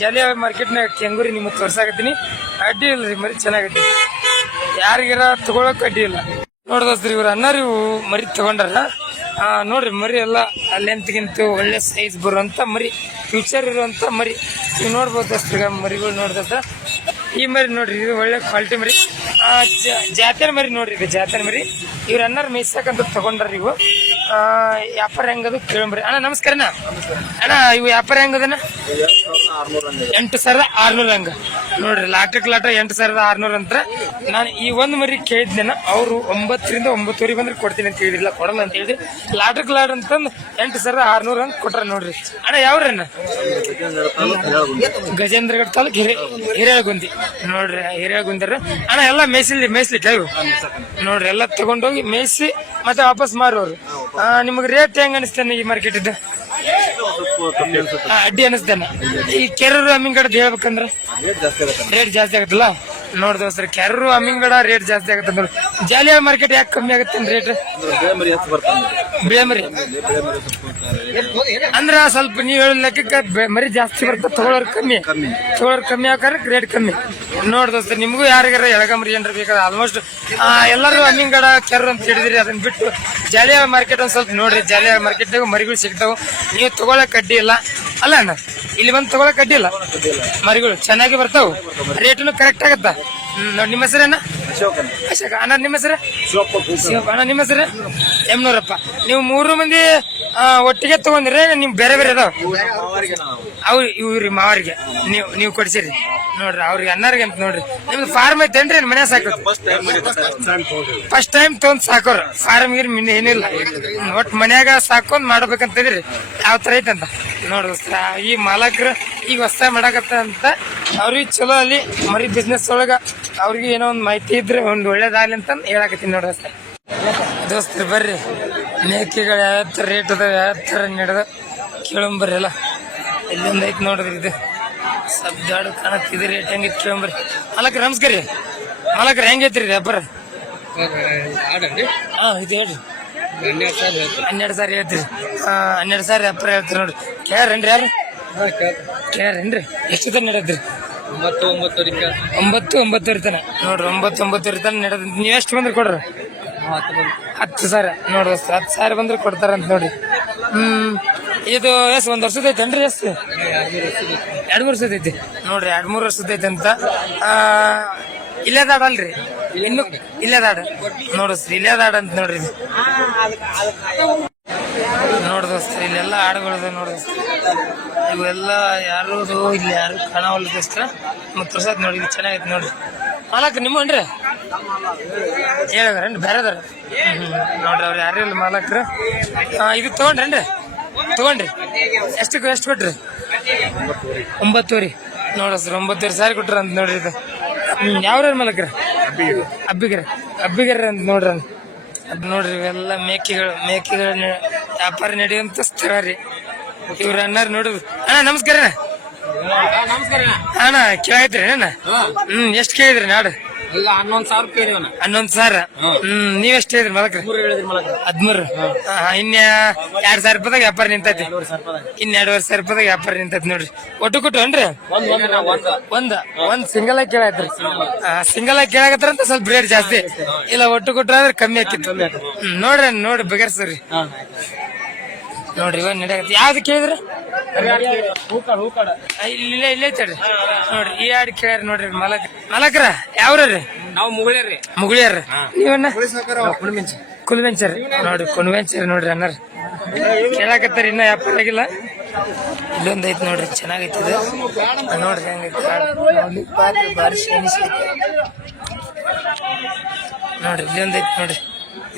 ಜಾಲಿಯ ಮಾರ್ಕೆಟ್ನಾಗ ಕೆಂಗುರಿ ನಿಮ್ಗೆ ತೋರ್ಸಾಕತ್ತೀನಿ. ಅಡ್ಡಿ ಇಲ್ರಿ ಮರಿ ಚೆನ್ನಾಗೈತಿ. ಯಾರಿಗಾರ ತಗೊಳಕ್ ಅಡ್ಡಿ ಇಲ್ಲ ನೋಡ್ದೋಸ್ರಿ. ಇವ್ರ ಅಣ್ಣಾರು ಇವು ಮರಿ ತಗೊಂಡಾರ ನೋಡ್ರಿ. ಮರಿ ಎಲ್ಲ ಲೆಂತ್ಗಿಂತ ಒಳ್ಳೆ ಸೈಜ್ ಬರುವಂತ ಮರಿ, ಫ್ಯೂಚರ್ ಇರುವಂತ ಮರಿ ನೀವು ನೋಡ್ಬೋದು ದೋಸ್ತ್ರಿಗ. ಮರಿಗಳು ನೋಡ್ದ ಈ ಮರಿ ನೋಡ್ರಿ. ಇದು ಒಳ್ಳೆ ಕ್ವಾಲಿಟಿ ಮರಿ. ಜಾತ್ರೆ ಮರಿ ನೋಡ್ರಿ. ಇದು ಜಾತ್ರೆ ಮರಿ. ಇವ್ರ ಅಣ್ಣಾರು ಮೇಯ್ಸಕಂತ ತಗೊಂಡ್ರಿ. ಇವು ವ್ಯಾಪಾರ ಹೆಂಗದು ಕೇಳಂಬ್ರಿ. ಅಣ್ಣ ನಮಸ್ಕಾರಣ್ಣ. ಅಣ್ಣ ಇವು ವ್ಯಾಪಾರ ಹೆಂಗದನ? 8,600 ಹಂಗ ನೋಡ್ರಿ. ಲಾಟಕ್ 8,600 ಅಂತ. ನಾನು ಈ ಒಂದು ಮರಿ ಕೇಳಿದ್ನ, ಅವರು 9ರಿಂದ 9:30 ಬಂದ್ರೆ ಕೊಡ್ತೀನಿ ಅಂತ ಹೇಳಿದ್ರಿಲ್ಲ, ಕೊಡಲ್ಲ ಅಂತ ಹೇಳಿದ್ರಿ. ಲಾಟಕ್ ಅಂತಂದು 8,600 ಹಂಗೆ ಕೊಟ್ರ ನೋಡ್ರಿ. ಅಣ್ಣ ಯಾವ್ರಣ್ಣ? ಗಜೇಂದ್ರಗಢ ತಾಲೂಕ್ ಹಿರೇಗುಂದಿ ನೋಡ್ರಿ. ಹಿರೇಗುಂದಿರ ಅಣ್ಣ ಎಲ್ಲ ಮೇಯ್ಸ್ಲಿ ಕೈವು ನೋಡ್ರಿ. ಎಲ್ಲ ತಗೊಂಡೋಗಿ ಮೇಯಿಸಿ ಮತ್ತೆ ವಾಪಸ್ ಮಾರೋರು. ನಿಮಗೆ ರೇಟ್ ಹೆಂಗ ಅನಿಸ್ತಾನೆ ಈ ಮಾರ್ಕೆಟ್ ಇದ್ದು? ಅಡ್ಡಿ ಅನಿಸ್ತಾನ. ಈ ಕೆರೂರು ಅಮ್ಮಿಂಗಡದ್ ಹೇಳ್ಬೇಕಂದ್ರ ರೇಟ್ ಜಾಸ್ತಿ ಆಗತ್ತಲ್ಲ ನೋಡ್ದ ಸರ್. ಕೆರೂರು ಅಮ್ಮಿಂಗಡ ರೇಟ್ ಜಾಸ್ತಿ ಆಗತ್ತ ನೋಡಿ. ಜಾಲಿಯ ಮಾರ್ಕೆಟ್ ಯಾಕೆ ಕಮ್ಮಿ ಆಗತ್ತೆ ರೇಟ್? ಬಿಳೆ ಮರಿ ಅಂದ್ರ ಸ್ವಲ್ಪ ನೀವ್ ಹೇಳ ಲೆಕ್ಕಕ್ಕೆ ಮರಿ ಜಾಸ್ತಿ ಬರ್ತದೆ, ತಗೊಳೋರ್ ಕಮ್ಮಿ ಆಕಾರ ರೇಟ್ ಕಮ್ಮಿ ನೋಡ್ದ ಸರ್. ನಿಮ್ಗೂ ಯಾರಿಗಾರ ಎಳಗಮರಿ ಏನ್ರ ಬೇಕಾದ್ರೆ ಆಲ್ಮೋಸ್ಟ್ ಎಲ್ಲರೂ ಅಮ್ಮಿಂಗಡ ಕೆರೂರು ಅಂತ ಹೇಳಿದ್ರಿ. ಅದನ್ನ ಬಿಟ್ಟು ಜಾಲಿಯ ಮಾರ್ಕೆಟ್ ಒಂದ್ ಸ್ವಲ್ಪ ನೋಡ್ರಿ. ಜಾಲಿಯ ಮಾರ್ಕೆಟ್ನಾಗ ಮರಿಗಳು ಸಿಗ್ತಾವ, ನೀವು ತಗೊಳಕ್ ಅಡ್ಡಿ ಇಲ್ಲ ಅಲ್ಲ ಅಣ್ಣ. ಇಲ್ಲಿ ಬಂದು ತಗೊಳಕ್ ಅಡ್ಡಿ ಇಲ್ಲ, ಮರಿಗಳು ಚೆನ್ನಾಗಿ ಬರ್ತಾವ, ರೇಟನು ಕರೆಕ್ಟ್ ಆಗತ್ತ ನೋಡಿ. ನಿಮ್ಮ ಹೆಸರೇನ? ಅಶೋಕ ಅಣ್ಣ. ನಿಮ್ಮ ಹೆಸರು? ಅಣ್ಣ. ನಿಮ್ಮ ಹೆಸರು? ಎಮ್ನೂರಪ್ಪ. ನೀವು 3 ಮಂದಿ ಒಟ್ಟಿಗೆ ತಗೊಂಡ್ರೆ ನಿಮ್ ಬೇರೆ ಬೇರೆ ಅದಾವ ಇವ್ರಿ ಮಾವರಿಗೆ ನೀವು ಕೊಡ್ಸಿರಿ ನೋಡ್ರಿ. ಅವ್ರಿಗೆ ಅನ್ನಾರಿಗೆ ಅಂತ ನೋಡ್ರಿ. ನಿಮ್ದು ಫಾರ್ಮ್ ಐತೇನ್ರಿ? ಮನೆ ಸಾಕೋದು ಫಸ್ಟ್ ಟೈಮ್ ತಗೊಂಡ್ ಸಾಕೋರು. ಫಾರ್ಮ್ ಏನಿಲ್ಲ, ಒಟ್ ಮನ್ಯಾಗ ಸಾಕೊಂಡ್ ಮಾಡ್ಬೇಕಂತಂದ್ರಿ. ಯಾವ ತರ ಐತಂತ ನೋಡ್ರಿ. ಈ ಮಾಲಕರು ಈಗ ಹೊಸ ಮಾಡಕತ್ತ ಅಂತ ಅವ್ರಿಗೆ ಚಲೋ ಅಲ್ಲಿ ಮರಿ ಬಿಸ್ನೆಸ್ ಒಳಗ ಅವ್ರಿಗೆ ಏನೋ ಒಂದ್ ಮಾಹಿತಿ ಇದ್ರೆ ಒಂದ್ ಒಳ್ಳೇದಾಗ್ಲಿ ಅಂತ ಹೇಳಕತ್ತೀನಿ ನೋಡ್ರಿ ಸರ್. ದೋಸ್ತರು ಬರ್ರಿ, ಮೇಕೆಗಳು ಯಾವ ತರ ರೇಟ್ ಅದ, ಯಾವ ತರ ನಡೆದ ಕೇಳಂಬರ್ರಿ. ಎಲ್ಲ ಇಲ್ಲೊಂದ್ ಐತಿ ನೋಡ್ರಿ. ಇದು ಸಬ್ದಾಡು ಕಾಣತ್ತಿದೆ. ರೇಟ್ ಹೆಂಗಿತ್ತು ಕೇಳಂಬರ್ರಿ. ಮಾಲಕ್ರ ನಮಸ್ಕಾರ ರೀ. ಮಾಲಕ್ರ ಹೆಂಗೈತ್ರಿ ವ್ಯಾಪಾರ? ಇದು ಹೇಳ್ರಿ. 12,000 ಹೇಳ್ತೀರಿ. 12,000 ವ್ಯಾಪಾರ ಹೇಳ್ತೀರಿ ನೋಡ್ರಿ. ಕೇಳ್ರೇನ್ರಿ? ಯಾರು ಕೇಳ್ರೇನ್ರಿ? ಎಷ್ಟು ತನ ನಡೆದ್ರಿ? 9-9:30 ತನ ನೋಡ್ರಿ. 9-9:30 ತನ ನಡೆದ. ನೀವ್ ಎಷ್ಟು ಬಂದ್ರೆ ಕೊಡ್ರಿ? 10,000 ನೋಡ್ರಿ. 10,000 ಬಂದ್ರೆ ಕೊಡ್ತಾರಂತ ನೋಡ್ರಿ. ಇದು ಎಷ್ಟು ಒಂದ್ ವರ್ಷದ ಐತೇನ್ರಿ? ಎಷ್ಟು 2-3 ವರ್ಷದ ಐತಿ ನೋಡ್ರಿ. 2-3 ವರ್ಷದ ಐತಿ ಅಂತ. ಇಲ್ಲೇದಾಡಲ್ರಿ ಇನ್ನು? ಇಲ್ಲೇದಾಡ ನೋಡಿಸ್ರಿ. ಇಲ್ಲೇದಾಡ ಅಂತ ನೋಡ್ರಿ. ನೋಡ್ದೋಸ್ತ್ರಿ ಇಲ್ಲೆಲ್ಲ ಆಡುಗಳದ ನೋಡ್ದೋಸ್ತ್ರಿ. ಇವೆಲ್ಲ ಯಾರು ಇಲ್ಲಿ ಯಾರು ಕಾಣವಲ್ಲದೋಸ್ಕರ ಮತ್ತೆ ತೋರ್ಸತ್ ನೋಡಿ. ಇದು ಚೆನ್ನಾಗೈತಿ ನೋಡ್ರಿ. ಮಾಲಕ್ ನಿಮ್ಮನ್ರಿ ಹೇಳಿದ್ರೇನ್ರಿ? ಬೇರೆದಾರ ನೋಡ್ರಿ. ಅವ್ರು ಯಾರು ಇಲ್ಲ ಮಾಲಕ್ರು. ಇದು ತಗೊಂಡ್ರೇನ್ರಿ? ಎಷ್ಟು ಕೊಟ್ರಿ? 9,000 ನೋಡಸ್ರಿ. 9,000 ಕೊಟ್ರ ಅಂತ ನೋಡ್ರಿ. ಇದು ಯಾವ್ರ ಮಾಲಕ್ರ? ಅಬ್ಬಿಗರ ಅಂತ ನೋಡ್ರಿ. ಅದ್ ನೋಡ್ರಿ ಇವೆಲ್ಲ ಮೇಕೆಗಳ ವ್ಯಾಪಾರ ನಡೆಯುವಂತ ಸ್ಥಳ ರೀ. ಇವ್ರ ಅಣ್ಣಾರ ನೋಡಿದ್ರು. ಅಣ್ಣ ನಮಸ್ಕಾರ. ಅಣ್ಣ ಕೇಳೈತ್ರಿ ಅಣ್ಣ? ಎಷ್ಟ್ ಕೇಳಿದ್ರಿ ನಾಡು? 11,000. ನೀವ್ ಎಷ್ಟ್ ಹೇಳಿದ್ರಿ ಮಾಲಕ್ರ? 13. ಇನ್ನ 2,000 ರೂಪಾಯಿದಾಗ ವ್ಯಾಪಾರ ನಿಂತೈತಿ. ಇನ್ 2,500 ರೂಪಾಯಿದಾಗ ವ್ಯಾಪಾರ ನಿಂತೈತಿ ನೋಡ್ರಿ. ಒಟ್ಟು ಕೊಟ್ಟು ಅನ್ರಿ? ಒಂದ್ ಸಿಂಗಲ್ ಆಗಿ ಕೇಳಾಯ್ತ್ರಿ. ಸಿಂಗಲ್ ಆಗಿ ಕೇಳಾಕತ್ತಾರಂತ ಸ್ವಲ್ಪ ರೇಟ್ ಜಾಸ್ತಿ. ಇಲ್ಲ ಒಟ್ಟು ಕೊಟ್ರ ಆದ್ರೆ ಕಮ್ಮಿ ಆಕಿತ್ತು. ನೋಡ್ರಿ ಬಗೆಹರ್ಸ್ರಿ ನೋಡ್ರಿ. ಇವಾಗ ನಡೆಯತ್ತೆ. ಯಾವ್ದು ಕೇಳಿದ್ರಿ? ಇಲ್ಲೇ ಐತಡ್ರಿ ನೋಡ್ರಿ. ಈ ಹಾಡು ಕೇಳ್ಯಾರ ನೋಡ್ರಿ. ಮಾಲಕ್ರ ಯಾವ್ರಿ? ನಾವು ಮುಗುಳಿಯಾರ. ನೀವನ್ನ? ಕುಲ್ವೆಂಚರ್ ನೋಡ್ರಿ. ಕುಲ್ವೆಂಚರ್ ನೋಡ್ರಿ. ಅನ್ನಾರ ಕೇಳಾಕತ್ತಾರ. ಇನ್ನ ವ್ಯಾಪಾರ ಆಗಿಲ್ಲ. ಇಲ್ಲೊಂದ್ ಐತಿ ನೋಡ್ರಿ. ಚೆನ್ನಾಗೈತಿ ಇದು ನೋಡ್ರಿ. ಹೆಂಗೈತಿ ಬಾರಿ ಶೈನಿಸ್ ಐತಿ ನೋಡ್ರಿ. ಇಲ್ಲೊಂದ್ ಐತಿ ನೋಡ್ರಿ.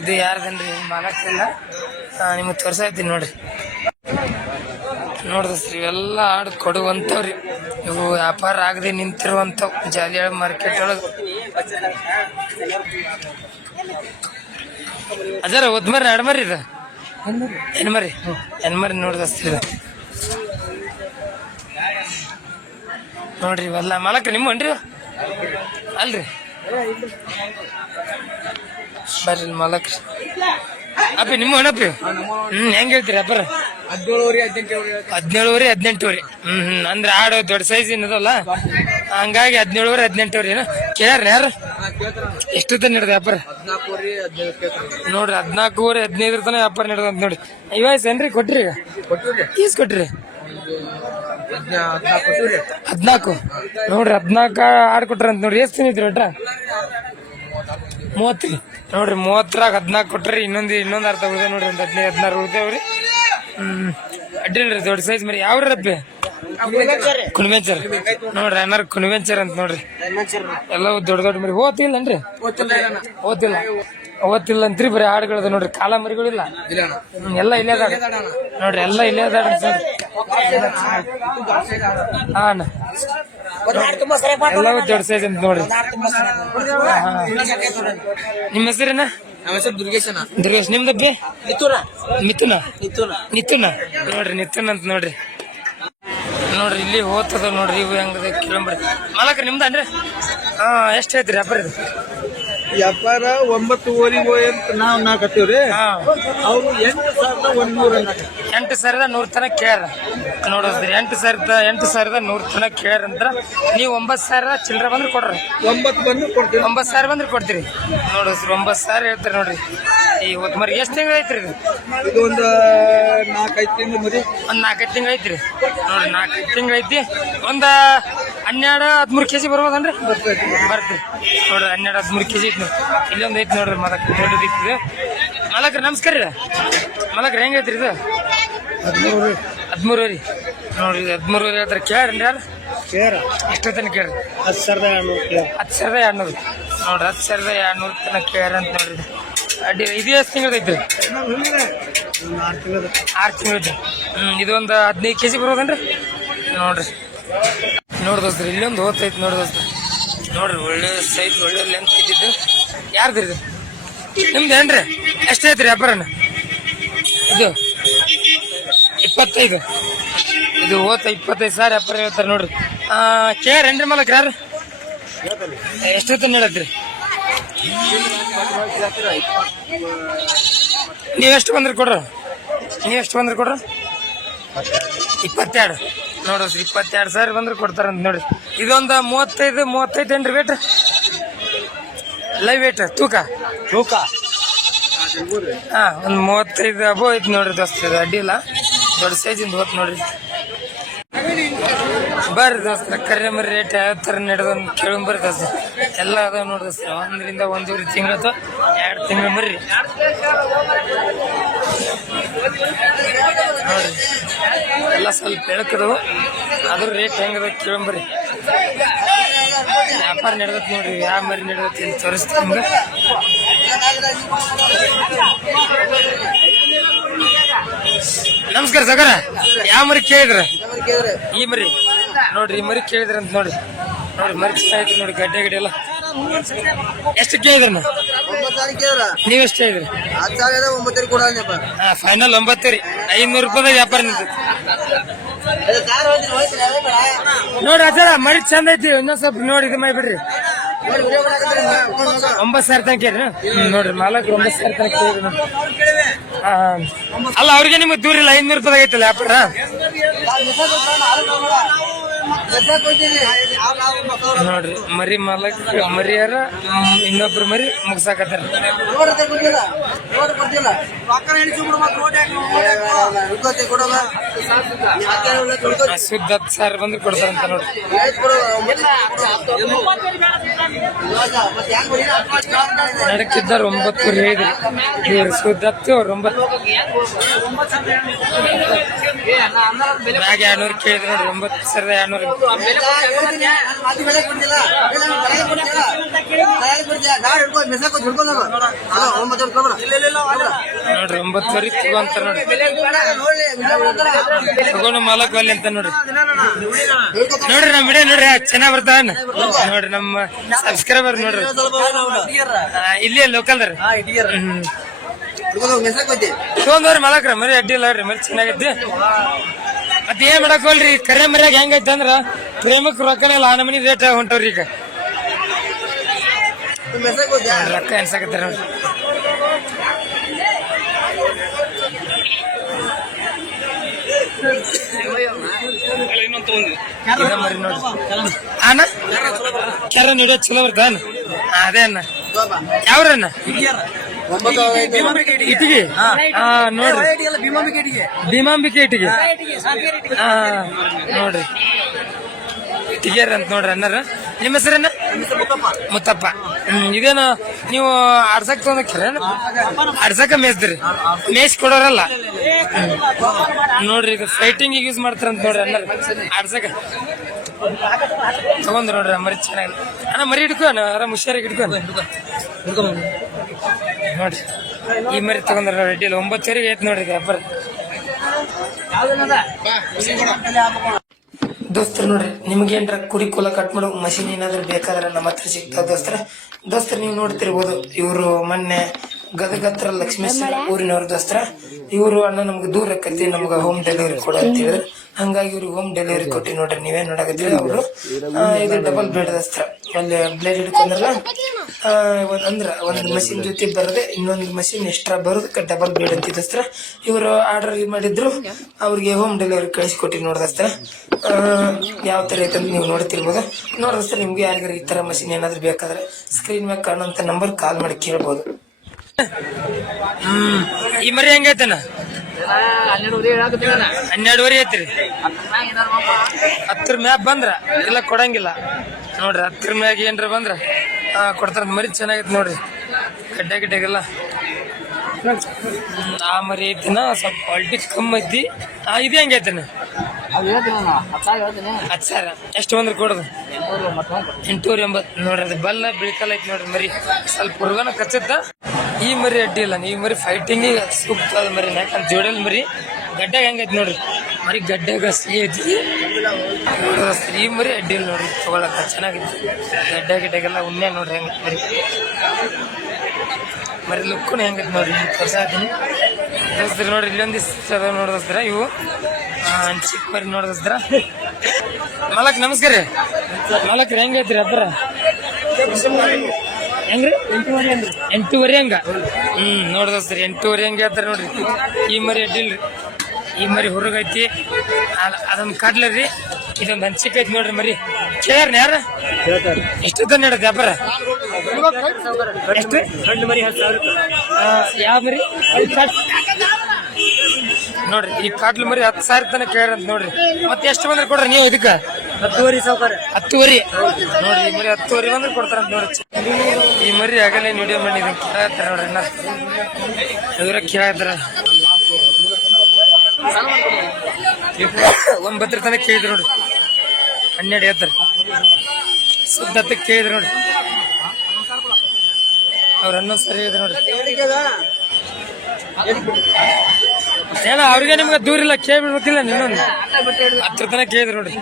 ಇದು ಯಾರ್ದನ್ರಿ? ಮಾಲಕ್ರಿಲ್ಲ, ನಿಮಗ್ ತೋರ್ಸೈತಿ ನೋಡ್ರಿ. ನೋಡ್ದಸ್ರಿ ಇವೆಲ್ಲ ಆಡ್ ಕೊಡುವಂತವ್ರಿ. ಇವು ವ್ಯಾಪಾರ ಆಗದೆ ನಿಂತಿರುವಂತವ್ ಜಾಲಿಯಾಳ ಮಾರ್ಕೆಟ್ ಒಳಗ. ಅದರ ಒದ್ಮರಿ ಅಡ್ಮರಿ ಇದು ಹೆಣ್ಮರಿ ನೋಡ್ದಸ್ರಿ. ಇದು ನೋಡ್ರಿ ಇವೆಲ್ಲ ಮಾಲಕ್ರಿ ನಿಮ್ಮನ್ರಿ ಅಲ್ರಿ? ಬರ್ರಿ ಮಾಲಕ್ರಿ. ಅಪ್ಪಿ ನಿಮ್ಮ ಅಣ್ಣಪ್ಪಿ ಹೆಂಗ್ ಹೇಳ್ತೀರಿ ವ್ಯಾಪಾರ? 17,000 18,000. ಅಂದ್ರೆ ಆಡು ದೊಡ್ಡ ಸೈಜ್ ಏನದಲ್ಲ ಹಂಗಾಗಿ 17,000 18,000 ಕೇಳ್ಯಾರ ಯಾರು? ಎಷ್ಟು ತನ ನಡೆದ ವ್ಯಾಪಾರ? ನೋಡ್ರಿ 14,000 15 ತನ ವ್ಯಾಪಾರ ನಡೆದಂತ ನೋಡ್ರಿ. ಏನ್ರಿ ಕೊಟ್ರಿ? ಈಗ ಈಸ್ ಕೊಟ್ರಿ? 14 ನೋಡ್ರಿ. 14 ಆಡ್ ಕೊಟ್ರ ಅಂತ ನೋಡ್ರಿ. ಎಷ್ಟು ತಿನ್ನಿದ್ರಿ ಒಟ್ಟ? 30 ನೋಡ್ರಿ. 30ರಾಗ 14 ಕೊಟ್ರಿ. ಇನ್ನೊಂದ್ ಅರ್ಧ ಉಳ್ದ ನೋಡ್ರಿ. ಒಂದು 15-16 ಉಳ್ದೇವ್ರಿ. ಅಡ್ಡಿಲ್ರಿ ದೊಡ್ಡ ಸೈಜ್ ಮರಿ. ಯಾವ್ರಪ್ಪಿ? ಕುಣಿವೆಂಚರ್ ನೋಡ್ರಿ ಅನ್ನಾರ ಕುಣಿವೆಂಚರ್ ಅಂತ ನೋಡ್ರಿ ಎಲ್ಲ ದೊಡ್ಡ ದೊಡ್ಡ ಮರಿ ಓದ್ತಿಲ್ಲನ್ರಿ ಓದ್ತಿಲ್ಲ ಅಂತ್ರಿ ಬರೀ ಹಾಡುಗಳದ ನೋಡ್ರಿ ಕಾಲ ಮರಿಗಳಿಲ್ಲ ಎಲ್ಲ ಇಲ್ಲೇ ಅದಾಡ ನೋಡ್ರಿ ಎಲ್ಲ ಇಲ್ಲೇ ಅದಾಡ ಹಾ ಎಲ್ಲ ದೊಡ್ಡ ಸೈಜ್ ಅಂತ ನೋಡ್ರಿ ನಿಮ್ಮ ಹೆಸರೇನ ದುರ್ಗೇಶ್ ನಿಮ್ದಬ್ಬಿ ಮಿಥುನ ನೋಡ್ರಿ ನಿತುನ್ ಅಂತ ನೋಡ್ರಿ ಇಲ್ಲಿ ಹೋಗ್ತದ ನೋಡ್ರಿ ಇವು ಹೆಂಗದ ಕೇಳಂಬ್ರಿ ಮಾಲಕ್ರ ನಿಮ್ದನ್ರಿ ಹಾ ಎಷ್ಟ್ ಐತ್ರಿ ವ್ಯಾಪಾರ ಇದು ವ್ಯಾಪಾರ 9,500 ಅಂತ ನಾವ್ ನಾಕತ್ತೀವ್ರಿ ಅವ್ರು 8,100 ತನಕ ಕೇಳ್ಯಾರ ನೋಡಿದ್ರಿ 8,100 ತನಕ ಕೇಳ್ಯಾರ ಅಂತ ನೀವು 9,000 ಚಿಲ್ಲರೆ ಬಂದ್ರೆ ಕೊಡ್ರಿ 9 ಬಂದು ಕೊಡ್ತೀವಿ 9,000 ಬಂದ್ರೆ ಕೊಡ್ತೀರಿ ನೋಡಿದ್ರಿ 9,000 ಹೇಳ್ತಾರೆ ನೋಡ್ರಿ ಈ ಹೊತ್ತು ಮರಿ ಎಷ್ಟು ತಿಂಗಳು ಐತ್ರಿ ಇದು ಒಂದು 4-5 ತಿಂಗಳು ಮರಿ ಒಂದು 4-5 ತಿಂಗಳು ಐತ್ರಿ ನೋಡ್ರಿ 4-5 ತಿಂಗಳು ಐತಿ ಒಂದು 12-13 ಕೆಜಿ ಬರ್ಬೋದನ್ರಿ ಬರ್ತೀರಿ ನೋಡ್ರಿ 12-13 ಕೆಜಿ ಐತಿ ಇಲ್ಲಿ ಒಂದು ಐತಿ ನೋಡ್ರಿ ಮಲಕ್ ದೊಡ್ಡದು ಐತಿ ಮಲಕ್ರ ನಮಸ್ಕಾರ ರೀ ಮಲಕ್ರ ಹೆಂಗೈತ್ರಿ ಇದು 13 ರೀ ನೋಡ್ರಿ 13 ಹೇಳ್ತಾರೆ ಕೇಳ್ರಿ ಯಾರು ಎಷ್ಟೊತ್ತನ ಕೇಳ್ರಿ 10,200 ನೋಡ್ರಿ 10,200 ತನಕ ಕೇಳ್ರಿ ಅಂತ ನೋಡ್ರಿ ಅಡ್ಡಿ ಇದು ಎಷ್ಟು ತಿಂಗಳು ಐತ್ರಿ 6 ತಿಂಗಳು ಐತಿ ಇದೊಂದು 15 ಕೆಜಿ ಬರ್ಬೋದನ್ರಿ ನೋಡ್ರಿ ದೋಸ್ತ್ರಿ ಇಲ್ಲೊಂದು ಹೋಗ್ತೈತಿ ನೋಡ್ರಿ ಒಳ್ಳೆ ಸೈಜ್ ಒಳ್ಳೆ ಲೆಂತ್ ಇದ್ದಿದ್ದು ಯಾರ್ದ್ರಿ ಇದು ನಿಮ್ದು ಏನ್ರಿ ಎಷ್ಟು ಐತ್ರಿ ವ್ಯಾಪಾರನ ಇದು 25 ಇದು ಹೋತ 25,000 ವ್ಯಾಪಾರ ಹೇಳ್ತಾರೆ ನೋಡ್ರಿ ಕೇಳ್ರೇನ್ರಿ ಮಾಲಕ್ರ ಯಾರು ಎಷ್ಟೊತ್ತನ ಹೇಳತ್ರಿ ನೀವೆಷ್ಟು ಬಂದ್ರೆ ಕೊಡ್ರ 22 ನೋಡ್ರಿ 22,000 ಬಂದ್ರೆ ಕೊಡ್ತಾರಂತ ನೋಡ್ರಿ ಇದೊಂದು 35 ಏನ್ರಿ ವೇಟ್ ಲೈವ್ ವೇಟ್ ತೂಕ ಹಾ ಒಂದು 35 ಅಬೋ ಐತಿ ನೋಡ್ರಿ ದೋಸ್ತ ಅಡ್ಡಿಲ್ಲ ದೊಡ್ಡ ಸೈಜಿಂದ ಹೋತ್ ನೋಡ್ರಿ ಬರ್ರಿ ದೋಸ್ತ ಕರೆ ಮರಿ ರೇಟ್ ಯಾವ ಥರ ನಡೆದಂತ ಕೇಳಂಬರ್ರಿ ದೋಸ್ತ ಎಲ್ಲ ಅದಾವ ನೋಡ್ರಿ ದೋಸ್ತ 1-1.5 ತಿಂಗಳು ಅಥವಾ 2 ತಿಂಗಳು ಮರಿ ನೋಡ್ರಿ ಎಲ್ಲ ಸ್ವಲ್ಪ ಎಳಕದವು ಅದ್ರ ರೇಟ್ ಹೆಂಗದ ಕೇಳಂಬರ್ರಿ ವ್ಯಾಪಾರ ನಡೆದತ್ ನೋಡ್ರಿ ಯಾವ ಮರಿ ನಡೆದತ್ ಇಲ್ಲಿ ತೋರಿಸ್ತೀನಿ ನಿಮ್ಗೆ ನಮಸ್ಕಾರ ಸಗರ ಯಾವ ಮರಿ ಕೇಳಿದ್ರ ಈ ಮರಿ ನೋಡ್ರಿ ಈ ಮರಿ ಕೇಳಿದ್ರ ಅಂತ ನೋಡ್ರಿ ಮರಿ ಚೆನ್ನಾಗೈತಿ ನೋಡಿ ಗಡ್ಡೆ ಎಲ್ಲ ಎಷ್ಟು ಕೇಳಿದ್ರ ನೀವೆಷ್ಟು ಹೇಳಿದ್ರಿ ಫೈನಲ್ 9 ರೀ 500 ರೂಪಾಯಿ ವ್ಯಾಪಾರ ನಿಂತೈತಿ ನೋಡ್ರಿ ಅಜ್ಜಾರ ಮರಿ ಚಂದ ಐತಿ ಇನ್ನೊಂದ್ ಸ್ವಲ್ಪ ನೋಡಿ ಇದು ಮಾಡಿ ಬಿಡ್ರಿ 9,000 ತನಕ ಕೇಳ್ರಿ ನೋಡ್ರಿ ಮಾಲಕ್ರು 9,000 ತನಕ ಕೇಳ್ರಿ ನೋಡ್ರಿ ಅಲ್ಲ ಅವ್ರಿಗೆ ನಿಮ್ಗೆ ದೂರ ಇಲ್ಲ 500 ರೂಪಾಯಿ ಐತಲ್ಲ ವ್ಯಾಪಾರ ನೋಡ್ರಿ ಮರಿ ಮಾಲಕ್ ಮರಿಯಾರ ಇನ್ನೊಬ್ರು ಮರಿ ಮುಗ್ಸಾಕತ್ತಾರ ಸುದ್ದ 10,000 ಬಂದ್ರೆ ಕೊಡ್ತಾರಂತ ನೋಡ್ರಿ ನಡಕ್ಕಿದ್ದಾರ 9 ಹೇಳಿದ್ರಿ ಇವ್ರು ಸುದ್ದ 10 ಅವ್ರು 9 ಮ್ಯಾಗ 200 ಕೇಳಿದ್ರು ನೋಡ್ರಿ 9,200 ನೋಡ್ರಿ 9,000 ತಗೋಂತ ನೋಡ್ರಿ ತಗೋಣ ಮಾಲಕ್ ಅಲ್ಲಿ ಅಂತ ನೋಡ್ರಿ ನಮ್ಮ ವಿಡಿಯೋ ನೋಡ್ರಿ ಚೆನ್ನಾಗ್ ಬರ್ತಾವ ನೋಡ್ರಿ ನಮ್ಮ ಸಬ್ಸ್ಕ್ರೈಬರ್ ನೋಡ್ರಿ ಇಲ್ಲಿ ಲೋಕಲ್ ತೊಗೊಂಡ್ರಿ ಮಾಲಕ್ರ ಮರಿ ಅಡ್ಡಿ ಇಲ್ಲ ರೀ ಮರಿ ಚೆನ್ನಾಗೈತಿ ಮತ್ತೆ ಏನ್ ಮಾಡಕ್ ಹೋಲ್ರಿ ಕರೆ ಮರ್ಯಾಗ ಹೆಂಗೈತಿ ಅಂದ್ರ ಪ್ರೇಮಕ್ ರೊಕ್ಕನ ಇಲ್ಲ ನಮನಿ ರೇಟ್ ಹೊಂಟವ್ರಿ ಈಗ ರೊಕ್ಕ ಎನ್ಸಾಕತ್ತಾರ ನೋಡ್ರಿ ಮರಿ ನೋಡ್ರಿ ಅಣ್ಣ ಕೆರ ನೀಡೋ ಚಲೋ ಬರ್ತಾನ ಅದೇ ಅಣ್ಣ ಯಾವ್ರಣ್ಣ ಇಟ್ಟಿಗೆ ನೋಡ್ರಿ ಭೀಮಾಂಬಿಕೆ ಇಟ್ಟಿಗೆ ನೋಡ್ರಿ ಇಟ್ಟಿಗೆರ ಅಂತ ನೋಡ್ರಿ ಅನ್ನಾರ ನಿಮ್ಮ ಹೆಸರನ್ನ ಮುತ್ತಪ್ಪ. ಇದೇನು ನೀವು ಆಡ್ಸಕ್ ತೊಗೊಂಡ್ರೆ ಆಡ್ಸಕ ಮೇಯ್ಸ್ತೀರಿ, ಮೇಯ್ಸ್ ಕೊಡೋರಲ್ಲ. ನೋಡ್ರಿ ಈಗ ಫೈಟಿಂಗ್ ಯೂಸ್ ಮಾಡ್ತಾರಂತ ನೋಡ್ರಿ ಅಣ್ಣ, ಆಡ್ಸಕ ತಗೊಂಡ್ರಿ ನೋಡ್ರಿ ಮರಿ ಚೆನ್ನಾಗಿ. ಅಣ್ಣ ಮರಿ ಹಿಡ್ಕೊ, ಆರಾಮ್ ಹುಷಾರಾಗಿ ಹಿಡ್ಕೊ ನೋಡ್ರಿ. ಈ ಮರಿ ತಗೊಂಡ್ರ ರೆಡ್ಡಿ 9 ಐತ್ ನೋಡ್ರಿ ವ್ಯಾಪಾರ. ದೋಸ್ತರು ನೋಡ್ರಿ, ನಿಮ್ಗೆ ಏನ್ರ ಕುರಿ ಕುಲ ಕಟ್ ಮಾಡೋ ಮಷಿನ್ ಏನಾದ್ರು ಬೇಕಾದ್ರೆ ನಮ್ಮ ಹತ್ರ ಸಿಗ್ತಾವ ದೋಸ್ತರು ನೀವು ನೋಡ್ತಿರ್ಬೋದು. ಇವರು ಮೊನ್ನೆ ಗದಗ ಹತ್ರ ಲಕ್ಷ್ಮೇಶ್ವರ ಊರಿನವ್ರ ದೋಸ್ತರ. ಇವರು ಅಣ್ಣ ನಮ್ಗೆ ದೂರ ಆಕತಿ, ನಮ್ಗೆ ಹೋಮ್ ಡೆಲಿವರಿ ಕೊಡ ಅಂತ ಹೇಳಿದ್ರು. ಹಂಗಾಗಿ ಇವ್ರಿಗೆ ಹೋಮ್ ಡೆಲಿವರಿ ಕೊಟ್ಟಿ ನೋಡ್ರಿ. ನೀವೇನ್ ನೋಡಕತ್ತೀರಿ ಅವರು ಇದು ಡಬಲ್ ಬ್ಲೇಡ್ ದೋಸ್ತರ. ಅಲ್ಲಿ ಬ್ಲೇಡ್ ಹಿಡ್ಕೊಂಡ್ರಲ್ಲ ಅಂದ್ರ ಒಂದ್ ಮಷಿನ್ ಜೊತೆ ಬರದೆ ಇನ್ನೊಂದು ಮಷಿನ್ ಎಕ್ಸ್ಟ್ರಾ ಬರೋದಕ್ಕೆ ಡಬಲ್ ಬ್ಲೇಡ್ ಅಂತ ದೋಸ್ತರ. ಇವರು ಆರ್ಡರ್ ಮಾಡಿದ್ರು, ಅವ್ರಿಗೆ ಹೋಮ್ ಡೆಲಿವರಿ ಕಳಿಸಿ ಕೊಟ್ಟಿ ನೋಡ್ದಸ್ತರ. ಯಾವ ತರ ಐತಂತ ನೀವು ನೋಡ್ತಿರ್ಬೋದು. ನೋಡ್ದಸ್ತರ ನಿಮ್ಗೆ ಯಾರಿಗಾರ ಈ ತರ ಮಷಿನ್ ಏನಾದ್ರು ಬೇಕಾದ್ರೆ ಸ್ಕ್ರೀನ್ ಮ್ಯಾಗ ಕಾಣುವಂತ ನಂಬರ್ ಕಾಲ್ ಮಾಡಿ ಕೇಳ್ಬೋದು. ಈ ಮರಿ ಹೆಂಗೈತನ? 12 ಐತ್ರಿ. 10 ಮ್ಯಾಗ ಬಂದ್ರ ಇಲ್ಲ ಕೊಡಂಗಿಲ್ಲ ನೋಡ್ರಿ. 10 ಮ್ಯಾಗ ಏನ್ರ ಬಂದ್ರ ಕೊಡ್ತಾರ. ಮರಿ ಚೆನ್ನಾಗೈತಿ ನೋಡ್ರಿ, ಗಡ್ಡೆಗೆಲ್ಲ. ಆ ಮರಿ ಐತಿನ ಸ್ವಲ್ಪ ಕ್ವಾಲಿಟಿ ಕಮ್ಮಿ ಐತಿ. ಇದು ಹೆಂಗೈತನ? 10,000. ಎಷ್ಟು ಬಂದ್ರೆ ಕೊಡೋದು? 880 ನೋಡ್ರಿ. ಅದು ಬಲ್ಲ ಬಿಳ್ಕಲ್ ಐತಿ ನೋಡ್ರಿ ಮರಿ. ಸ್ವಲ್ಪ ಹುಡುಗನ ಕಚ್ಚುತ್ತ. ಈ ಮರಿ ಅಡ್ಡಿ ಇಲ್ಲ, ಈ ಮರಿ ಫೈಟಿಂಗ್ ಸೂಕ್ತ ಅದ ಮರಿ. ಯಾಕಂತ ಜೋಡಲ್ ಮರಿ ಗಡ್ಡೆಗೆ ಹೆಂಗೈತಿ ನೋಡ್ರಿ. ಮರಿ ಗಡ್ಡೆಗ ಸಿಹಿ ಐತಿ. ಈ ಮರಿ ಅಡ್ಡಿ ಇಲ್ಲ ನೋಡ್ರಿ, ತಗೊಳಕ ಚೆನ್ನಾಗೈತಿ. ಗಡ್ಡೆಗೆಲ್ಲ ಉಣ್ಣೆ ನೋಡ್ರಿ ಹೆಂಗ ಮರಿ ಲುಕ್ಕೂ ಹೆಂಗೈತಿ ನೋಡ್ರಿ. ತರ್ಸಾತೀನಿ ದೋಸ್ತರ ನೋಡ್ರಿ. ಇಲ್ಲೊಂದಿಷ್ಟು ಅದಾವ ನೋಡಿದ್ರ ಇವು ಚಿಕ್ಕ ಮರಿ ನೋಡಿದ್ರ. ಮಾಲಕ್ ನಮಸ್ಕಾರ ರೀ. ಮಾಲಕ್ರಿ ಹೆಂಗೈತ್ರಿ ಅಬ್ಬರ? ಹೆಂಗ್ರಿ? 8.5 ಹಂಗ. ನೋಡ್ದಸ್ರಿ 8.5 ಹಂಗೆ ಹೇಳ್ತಾರ ನೋಡ್ರಿ. ಈ ಮರಿ ಅಡ್ಡಿಲ್ರಿ, ಈ ಮರಿ ಹೊರಗೈತಿ. ಅದೊಂದು ಕಾಡ್ಲರಿ, ಇದೊಂದು ಹಂಚಿಕೈತಿ ನೋಡ್ರಿ ಮರಿ. ಕೇಳ್ರಿ ಯಾರ ಎಷ್ಟು ತಂದ ನಡತ್ತೆ ವ್ಯಾಪಾರ? ಎಷ್ಟು ಯಾವ ಮರಿ ನೋಡ್ರಿ? ಈ ಕಾಟ್ಲು ಮರಿ 10,000 ತನಕ ಕೇಳ್ರಂತ ನೋಡ್ರಿ. ಮತ್ತೆ ಎಷ್ಟು ಬಂದ್ರೆ ಕೊಡ್ರಿ ನೀವು ಇದಕ್ಕ? 10.5 ನೋಡ್ರಿ. ಈ ಮರಿ 10.5 ಬಂದ್ರೆ ಕೊಡ್ತಾರಂತ ನೋಡ್ರಿ. ಈ ಮರಿ ಆಗಲೇ ವಿಡಿಯೋ ಮಾಡಿ ಕೇಳತ್ತಾರ ನೋಡ್ರಿ. ಇವ್ರ ಕೇಳತ್ತಾರ 9 ತನಕ ಕೇಳಿದ್ರು ನೋಡ್ರಿ. 12 ಹೇಳ್ತಾರೆ. ಸುದ್ದ 10 ಕೇಳಿದ್ರು ನೋಡ್ರಿ. ಅವ್ರ 11 ಸರಿ ಹೇಳಿದ್ರು ನೋಡ್ರಿ. ಏನ ಅವ್ರಿಗೆ ನಿಮ್ಗೆ ದೂರ ಇಲ್ಲ, ಕೇಳ್ಬಿಡ್ಬೇಕಿಲ್ಲ. ಇನ್ನೊಂದು 10 ತನಕ ಕೇಳಿದ್ರು ನೋಡ್ರಿ.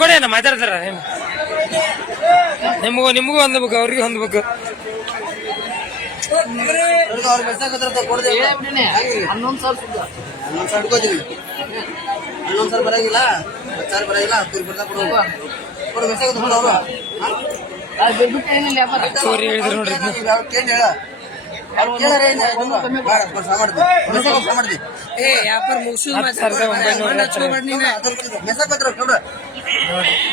ಕೊಡಿ ಅಣ್ಣ, ಮಾತಾಡ್ತಾರ. ನಿಮಗೂ ಹೊಂದ್ಬೇಕು, ಅವ್ರಿಗೆ ಹೊಂದ್ಬೇಕು. ಬರಂಗಿಲ್ಲ ಹೇಳಿದ್ರು ನೋಡ್ರಿ.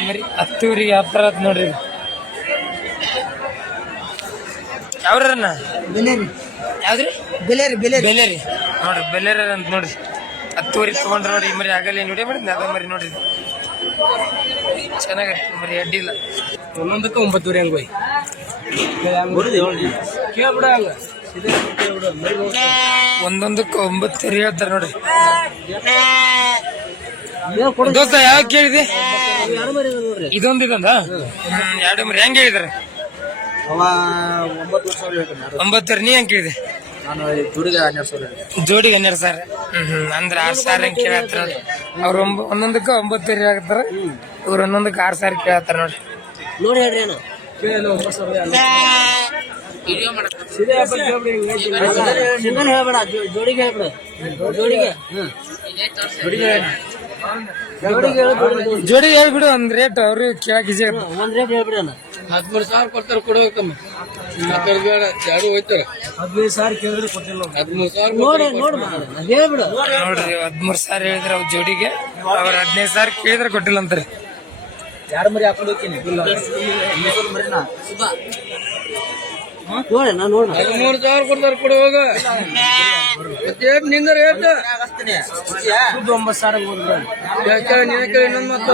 ಮರಿ 10 ವ್ಯಾಪಾರ ಆತ್ ನೋಡ್ರಿ. ಯಾವ್ರನ್ನ? ಯಾವ್ದ್ರಿ? ಬೆಲೇರಿ ನೋಡ್ರಿ. ಬೆಲೇರಿ ಅಂತ ನೋಡ್ರಿ. 10 ತಗೊಂಡ್ರ ನೋಡ್ರಿ. ಈ ಮರಿ ಆಗಲ್ಲ ವಿಡಿಯೋ ಮಾಡಿದ್ನ ಅದ ಮರಿ ನೋಡ್ರಿ. ಚೆನ್ನಾಗೈತಿ ಮರಿ, ಅಡ್ಡಿಲ್ಲ. ಒಂದೊಂದಕ್ಕೆ 9 ಹಂಗ ಹೋಯ್ ಒಂದೊಂದಕ್ಕೆ 9 ಹೇಳ್ತಾರ ನೋಡ್ರಿ. ದೋಸ್ತ ಯಾವ ಕೇಳಿದೆ? ಇದೊಂದ 2 ಮರಿ ಹೆಂಗ್ ಹೇಳಿದಾರೆ? 9,000. ನೀ ಹೆಂಗ್ ಕೇಳಿದೆ? ಜೋಡಿಗೆ 12,000. ಅಂದ್ರೆ 6,000 ಹೆಂಗ್ ಕೇಳತ್ತಾರ ಅವ್ರು. ಒಂದೊಂದಕ್ಕೆ 9,000 ಆಗತ್ತಾರ. ಇವ್ರು ಒಂದೊಂದಕ್ಕೆ 6,000 ಕೇಳತ್ತಾರ ನೋಡ್ರಿ. ನೋಡಿ ಹೇಳ್ರಿ ಅಣ್ಣ. ಹೇಳ್ಬೇಡ, ಜೋಡಿಗೆ ಹೇಳ್ಬಿಡು. ಜೋಡಿಗೆ ಹೇಳ್ಬಿಡು. ಒಂದ್ ರೇಟ್ ಅವ್ರಿಗೆ ಕೇಳಕ್ ಈಜಿ ಆಗುತ್ತೆ. ಒಂದ್ ರೇಟ್ ಹೇಳ್ಬಿಡಿ ಅಣ್ಣ. 13,000 ಕೊಡ್ತಾರ, ಕೊಡ್ಬೇಕಮ್ಮ. 15,000 ಕೇಳಿದ್ರೆ ಕೊಟ್ಟಿಲ್ಲ. 13,000 ನೋಡಿ ಹೇಳ್ಬಿಡು ನೋಡ್ರಿ. 13,000 ಹೇಳಿದ್ರೆ ಅವ್ರ ಜೋಡಿಗೆ. ಅವ್ರ 15,000 ಕೇಳಿದ್ರೆ ಕೊಟ್ಟಿಲ್ಲ ಅಂತಾರೆ. ಯಾರು ಮರಿ ಹಾಕೊಂಡು ಹೋಗ್ತೀನಿ ನೋಡಿ. 13,000 ಕೊಡ್ತಾರ, ಕೊಡುವಾಗ ನಿಂದ ರೇಟ್ 9,000 ಇನ್ನೊಂದು ಮತ್ತೆ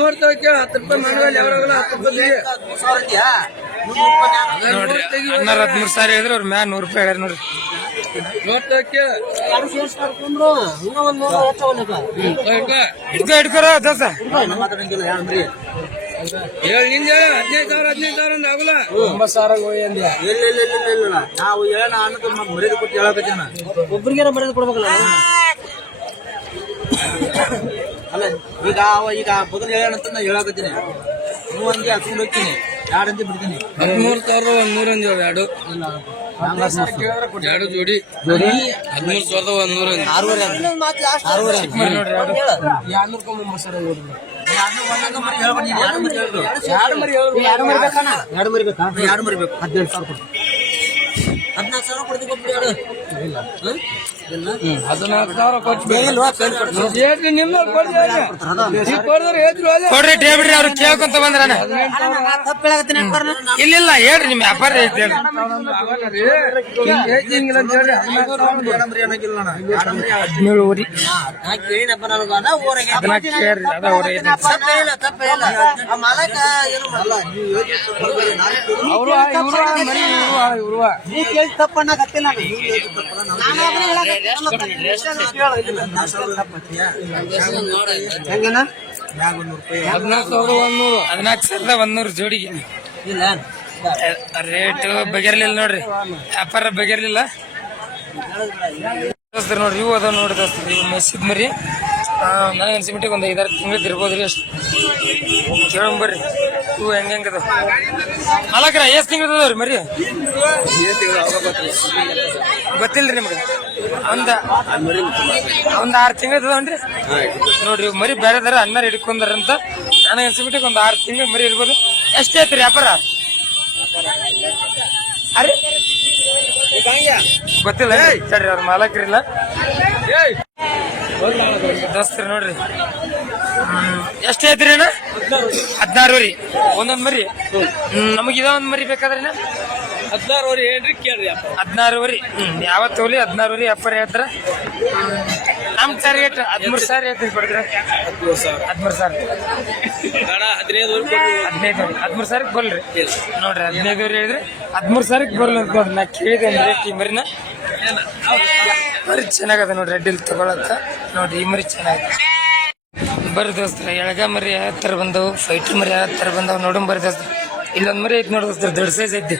ನೋಡ್ತೇವೆ ಕೇಳ 10 ರೂಪಾಯಿ ಮಣ್ಣಲ್ಲಿ ಯಾವಾಗಲ್ಲ 10 ರೂಪಾಯಿ ನೋಡ್ರಿ 13,000 ಹೇಳಿದ್ರೆ ಅವ್ರ ಮ್ಯಾಲ 100 ರೂಪಾಯಿ ಹೇಳ್ಯಾರ ನೋಡ್ರಿ. ನೋಡ್ತೇವೆ ಕೇಳ ಹಿಡ್ಕೋರ ದೋಸ್ತ ಹೇಳಿ ನಿಂದ 15,000 ಅಂದ ಆಗಲ್ಲ 9,000 ಇಲ್ಲ ನಾವು ಹೇಳ ಮರ್ಯಾದೆ ಕೊಟ್ಟು ಹೇಳಕತ್ತೇನ ಒಬ್ರಿಗೇನ ಮರ್ಯಾದೆ ಕೊಡ್ಬೇಕಲ್ಲ. ಅಲ್ಲ ಈಗ ಬದಲು ಹೇಳ ಅಂತ ನಾ ಹೇಳಕತ್ತೀನಿ ನೀವು ಹಂಗೆ ಹಾಕೊಂಡು ಹೋಗ್ತೀನಿ 2 ಅಂತ ಬಿಡ್ತೀನಿ 13,100 ಎರಡು ಜೋಡಿ 13,100 ಎರಡು ಮರಿ ಬೇಕು 18,000 ಕೊಡ್ತೀನಿ 14,000 ಕೊಡ್ತೀವಿ ಕೊಟ್ಬಿಡಿ. 14,000 ಕೊಡ್ರಿ ಟೇಬಿಡ್ರಿ ಅವ್ರು ಕೇಳ್ಕೊಂತ ಬಂದ್ರಣ. ಇಲ್ಲ ಹೇಳ್ರಿ ನಿಮ್ ವ್ಯಾಪಾರ ಐತಿ ಹೇಳ್ರಿ. ಕೇಳಿನಪ್ಪ ನನಗ ಅದ ಊರಾಗೆ ಮಾಲಕ ಏನು ತಪ್ಪಣ್ಣ ಗತ್ತಿಲ್ಲ ಹೆಂಗನ 14,100 ಜೋಡಿಗೆ ಇಲ್ಲ ರೇಟ್ ಬಗೆರ್ಲಿಲ್ಲ ನೋಡ್ರಿ, ವ್ಯಾಪಾರ ಬಗೆರ್ಲಿಲ್ಲ ದೋಸ್ತರು. ನೋಡ್ರಿ ಇವು ಅದಾವ ನೋಡಿ ದೋಸ್ತರು, ಇವು ಮೆಸಿದ್ ಮರಿ ನನಗೆ ಅನ್ಸಿಬಿಟ್ಟಿಗೆ ಒಂದು 5-6 ತಿಂಗಳು ಇರ್ಬೋದ್ರಿ ಅಷ್ಟು. ಕೇಳಂಬರ್ರಿ ಇವು ಹೆಂಗದ ಮಾಲಕ್ರ ಎಷ್ಟು ತಿಂಗಳು ಅದಾವ್ರಿ ಮರಿ ಗೊತ್ತಿಲ್ರಿ ನಿಮ್ಗೆ? ಒಂದು 6 ತಿಂಗಳು ಅದಾವನ್ರಿ ನೋಡ್ರಿ. ಇವು ಮರಿ ಬೇರೆದಾರ ಅನ್ನಾರ ಹಿಡ್ಕೊಂಡಾರಂತ ನನಗೆ ಅನ್ಸಿಬಿಟ್ಟಿಗೆ ಒಂದು 6 ತಿಂಗಳು ಮರಿ ಇರ್ಬೋದು. ಎಷ್ಟೇ ಐತ್ರಿ ವ್ಯಾಪಾರ? ಅರೆ ಗೊತ್ತಿಲ್ಲ ಸರಿ, ಅವ್ರ ಮಾಲಕ್ರಿಲ್ಲ ದೋಸ್ತರು. ನೋಡ್ರಿ ಎಷ್ಟೇ ಐತ್ರಿ ಅಣ್ಣ? 16 ರೀ ಒಂದೊಂದ್ ಮರಿ. ನಮಗ ಇದ ಒಂದ್ ಮರಿ ಬೇಕಾದ್ರೆ 16 ಏನ್ರಿ ಕೇಳ್ರಿ 16 ಯಾವತ್ತು ಹೋಗ್ಲಿ 16 ವ್ಯಾಪಾರ ಹೇಳ್ತಾರ. ನಮ್ ಟಾರ್ಗೆಟ್ 13,000 ಹೇಳ್ತೀವಿ ಕೊಡ್ತೀರ. 13,000 13,000 ಬಲ್ರಿ ನೋಡ್ರಿ. 15 ಹೇಳಿದ್ರೆ 13,000 ಬರಲ್ಲ ಅಂತ ನೋಡ್ರಿ. ನಾ ಕೇಳಿದೆ ಅಂದ್ರೆ ಈ ಮರಿನ ಮರಿ ಚೆನ್ನಾಗದ ನೋಡ್ರಿ. ಅಡ್ಡಿಲ್ ತಗೊಳತ್ತ ನೋಡ್ರಿ, ಈ ಮರಿ ಚೆನ್ನಾಗದ. ಬರ್ರಿ ದೋಸ್ತರ, ಎಳಗ ಮರಿ ಯಾವ ಥರ ಬಂದವು, ಫೈಟರ್ ಮರಿ ಯಾವ ಥರ ಬಂದವು ನೋಡಮ್ ಬರ್ರಿ ದೋಸ್ತರ. ಇಲ್ಲೊಂದು ಮರಿ ಐತಿ ನೋಡ್ರಿ ದೋಸ್ತರ, ದೊಡ್ಡ ಸೈಜ್ ಐತಿ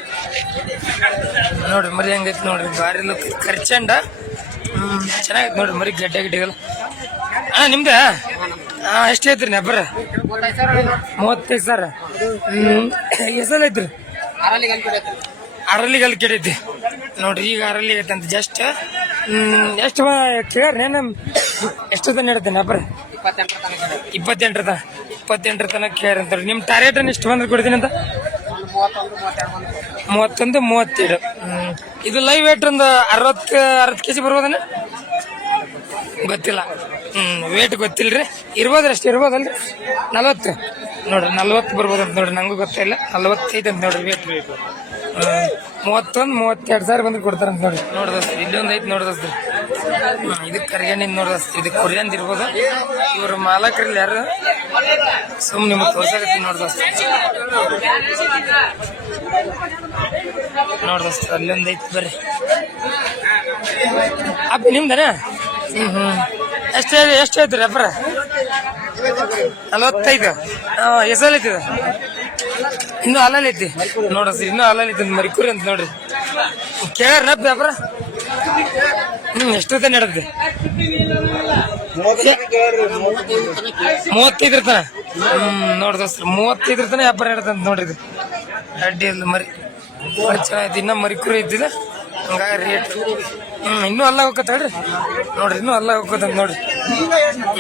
ನೋಡ್ರಿ. ಮರಿ ಹೆಂಗೈತಿ ನೋಡ್ರಿ, ಭಾರಿ ಲುಕ್ ಖರ್ಚಂಡ ಚೆನ್ನಾಗೈತಿ ನೋಡ್ರಿ ಮರಿ. ಗಡ್ಡೆ ಗಿಡ್ಡೆಗಲ್ಲ ಅಣ್ಣ ನಿಮ್ದ ಎಷ್ಟು ಐತ್ರಿ ನೆಬ್ಬರ? 35,000. ಎಸಲ್ ಐತ್ರಿ? ಅರಳಿಗೆ ಅಲ್ಲಿ ಕೆಡೈತಿ ನೋಡ್ರಿ. ಈಗ ಅರಳಿ ಐತೆ ಅಂತ ಜಸ್ಟ್ ಎಷ್ಟು ಕೇಳ್ರಿ ಏನ ಎಷ್ಟೊತ್ತ ನೀಡುತ್ತೆ ನೆಬ್ಬರ? 28 ತನಕ ಕೇಳ್ರಿ ಅಂತಾರೆ. ನಿಮ್ಮ ಟಾರ್ಗೆಟ್ ಇಷ್ಟು ಬಂದ್ರೆ ಕೊಡ್ತೀನಿ ಅಂತ 31, 32. ಇದು ಲೈವ್ ವೇಟ್ ಒಂದು 60 kg ಬರ್ಬೋದನ್ನ ಗೊತ್ತಿಲ್ಲ. ವೇಟ್ ಗೊತ್ತಿಲ್ರಿ, ಇರ್ಬೋದ್ರಿ ಅಷ್ಟು ಇರ್ಬೋದಲ್ರಿ. 40 ನೋಡ್ರಿ, 40 ಬರ್ಬೋದಂತ ನೋಡ್ರಿ. ನಂಗೂ ಗೊತ್ತಿಲ್ಲ, 45 ಅಂತ ನೋಡ್ರಿ ವೇಟ್. 31, 32,000 ಬಂದ್ರೆ ಕೊಡ್ತಾರಂತ ನೋಡ್ರಿ. ನೋಡ್ದಸ್ರಿ ಇಲ್ಲೊಂದು ಐತಿ ನೋಡ್ದಸ್ರಿ. ಇದು ಕರಿಗಣ್ಣಿಂದ ನೋಡ್ದಸ್ರಿ, ಇದು ಕೊರಿಯಂದ್ ಇರ್ಬೋದು. ಇವ್ರ ಮಾಲಕರಲ್ಲಿ ಯಾರು ಸುಮ್ ನಿಮಗೆ ತೋರ್ಸಕತ್ತಿ ನೋಡ್ದಸ್ರಿ. ನೋಡ್ದಸ್ರಿ ಅಲ್ಲೊಂದು ಐತಿ ಬರ್ರಿ. ಅಪ್ಪ ನಿಮ್ದನ? ಎಷ್ಟು ಐತ್ರಿ ವ್ಯಾಪಾರ? 45. ಎಸಲ್ ಐತಿ? ಇನ್ನು ಹಾಲಲ್ಲಿ ಐತಿ ನೋಡ್ರಿ. ಇನ್ನೂ ಹಾಲಲ್ಲಿ ಐತಿ ಮರಿಕುರಿ ಅಂತ ನೋಡ್ರಿ. ಕೇಳ್ರ ವ್ಯಾಪಾರ ಎಷ್ಟೊತ್ತ ನಡೆದ್ದೆ? 35 ತನ ನೋಡ್ದಸ್ರಿ. 35 ತನ ವ್ಯಾಪಾರ ನಡೆದಂತ ನೋಡ್ರಿ. ಇದು ಅಡ್ಡಿ ಇಲ್ಲ ಮರಿ ಚೆನ್ನಾಗೈತಿ. ಇನ್ನ ಮರಿಕುರಿ ಐತಿದ ಹಂಗಾಗಿ ರೇಟ್ ಇನ್ನೂ ಅಲ್ಲ ಹೋಗತ್ತ ಹೇಳ್ರಿ ನೋಡ್ರಿ. ಇನ್ನೂ ಅಲ್ಲ ಹೋಗತ್ತಂತ ನೋಡ್ರಿ.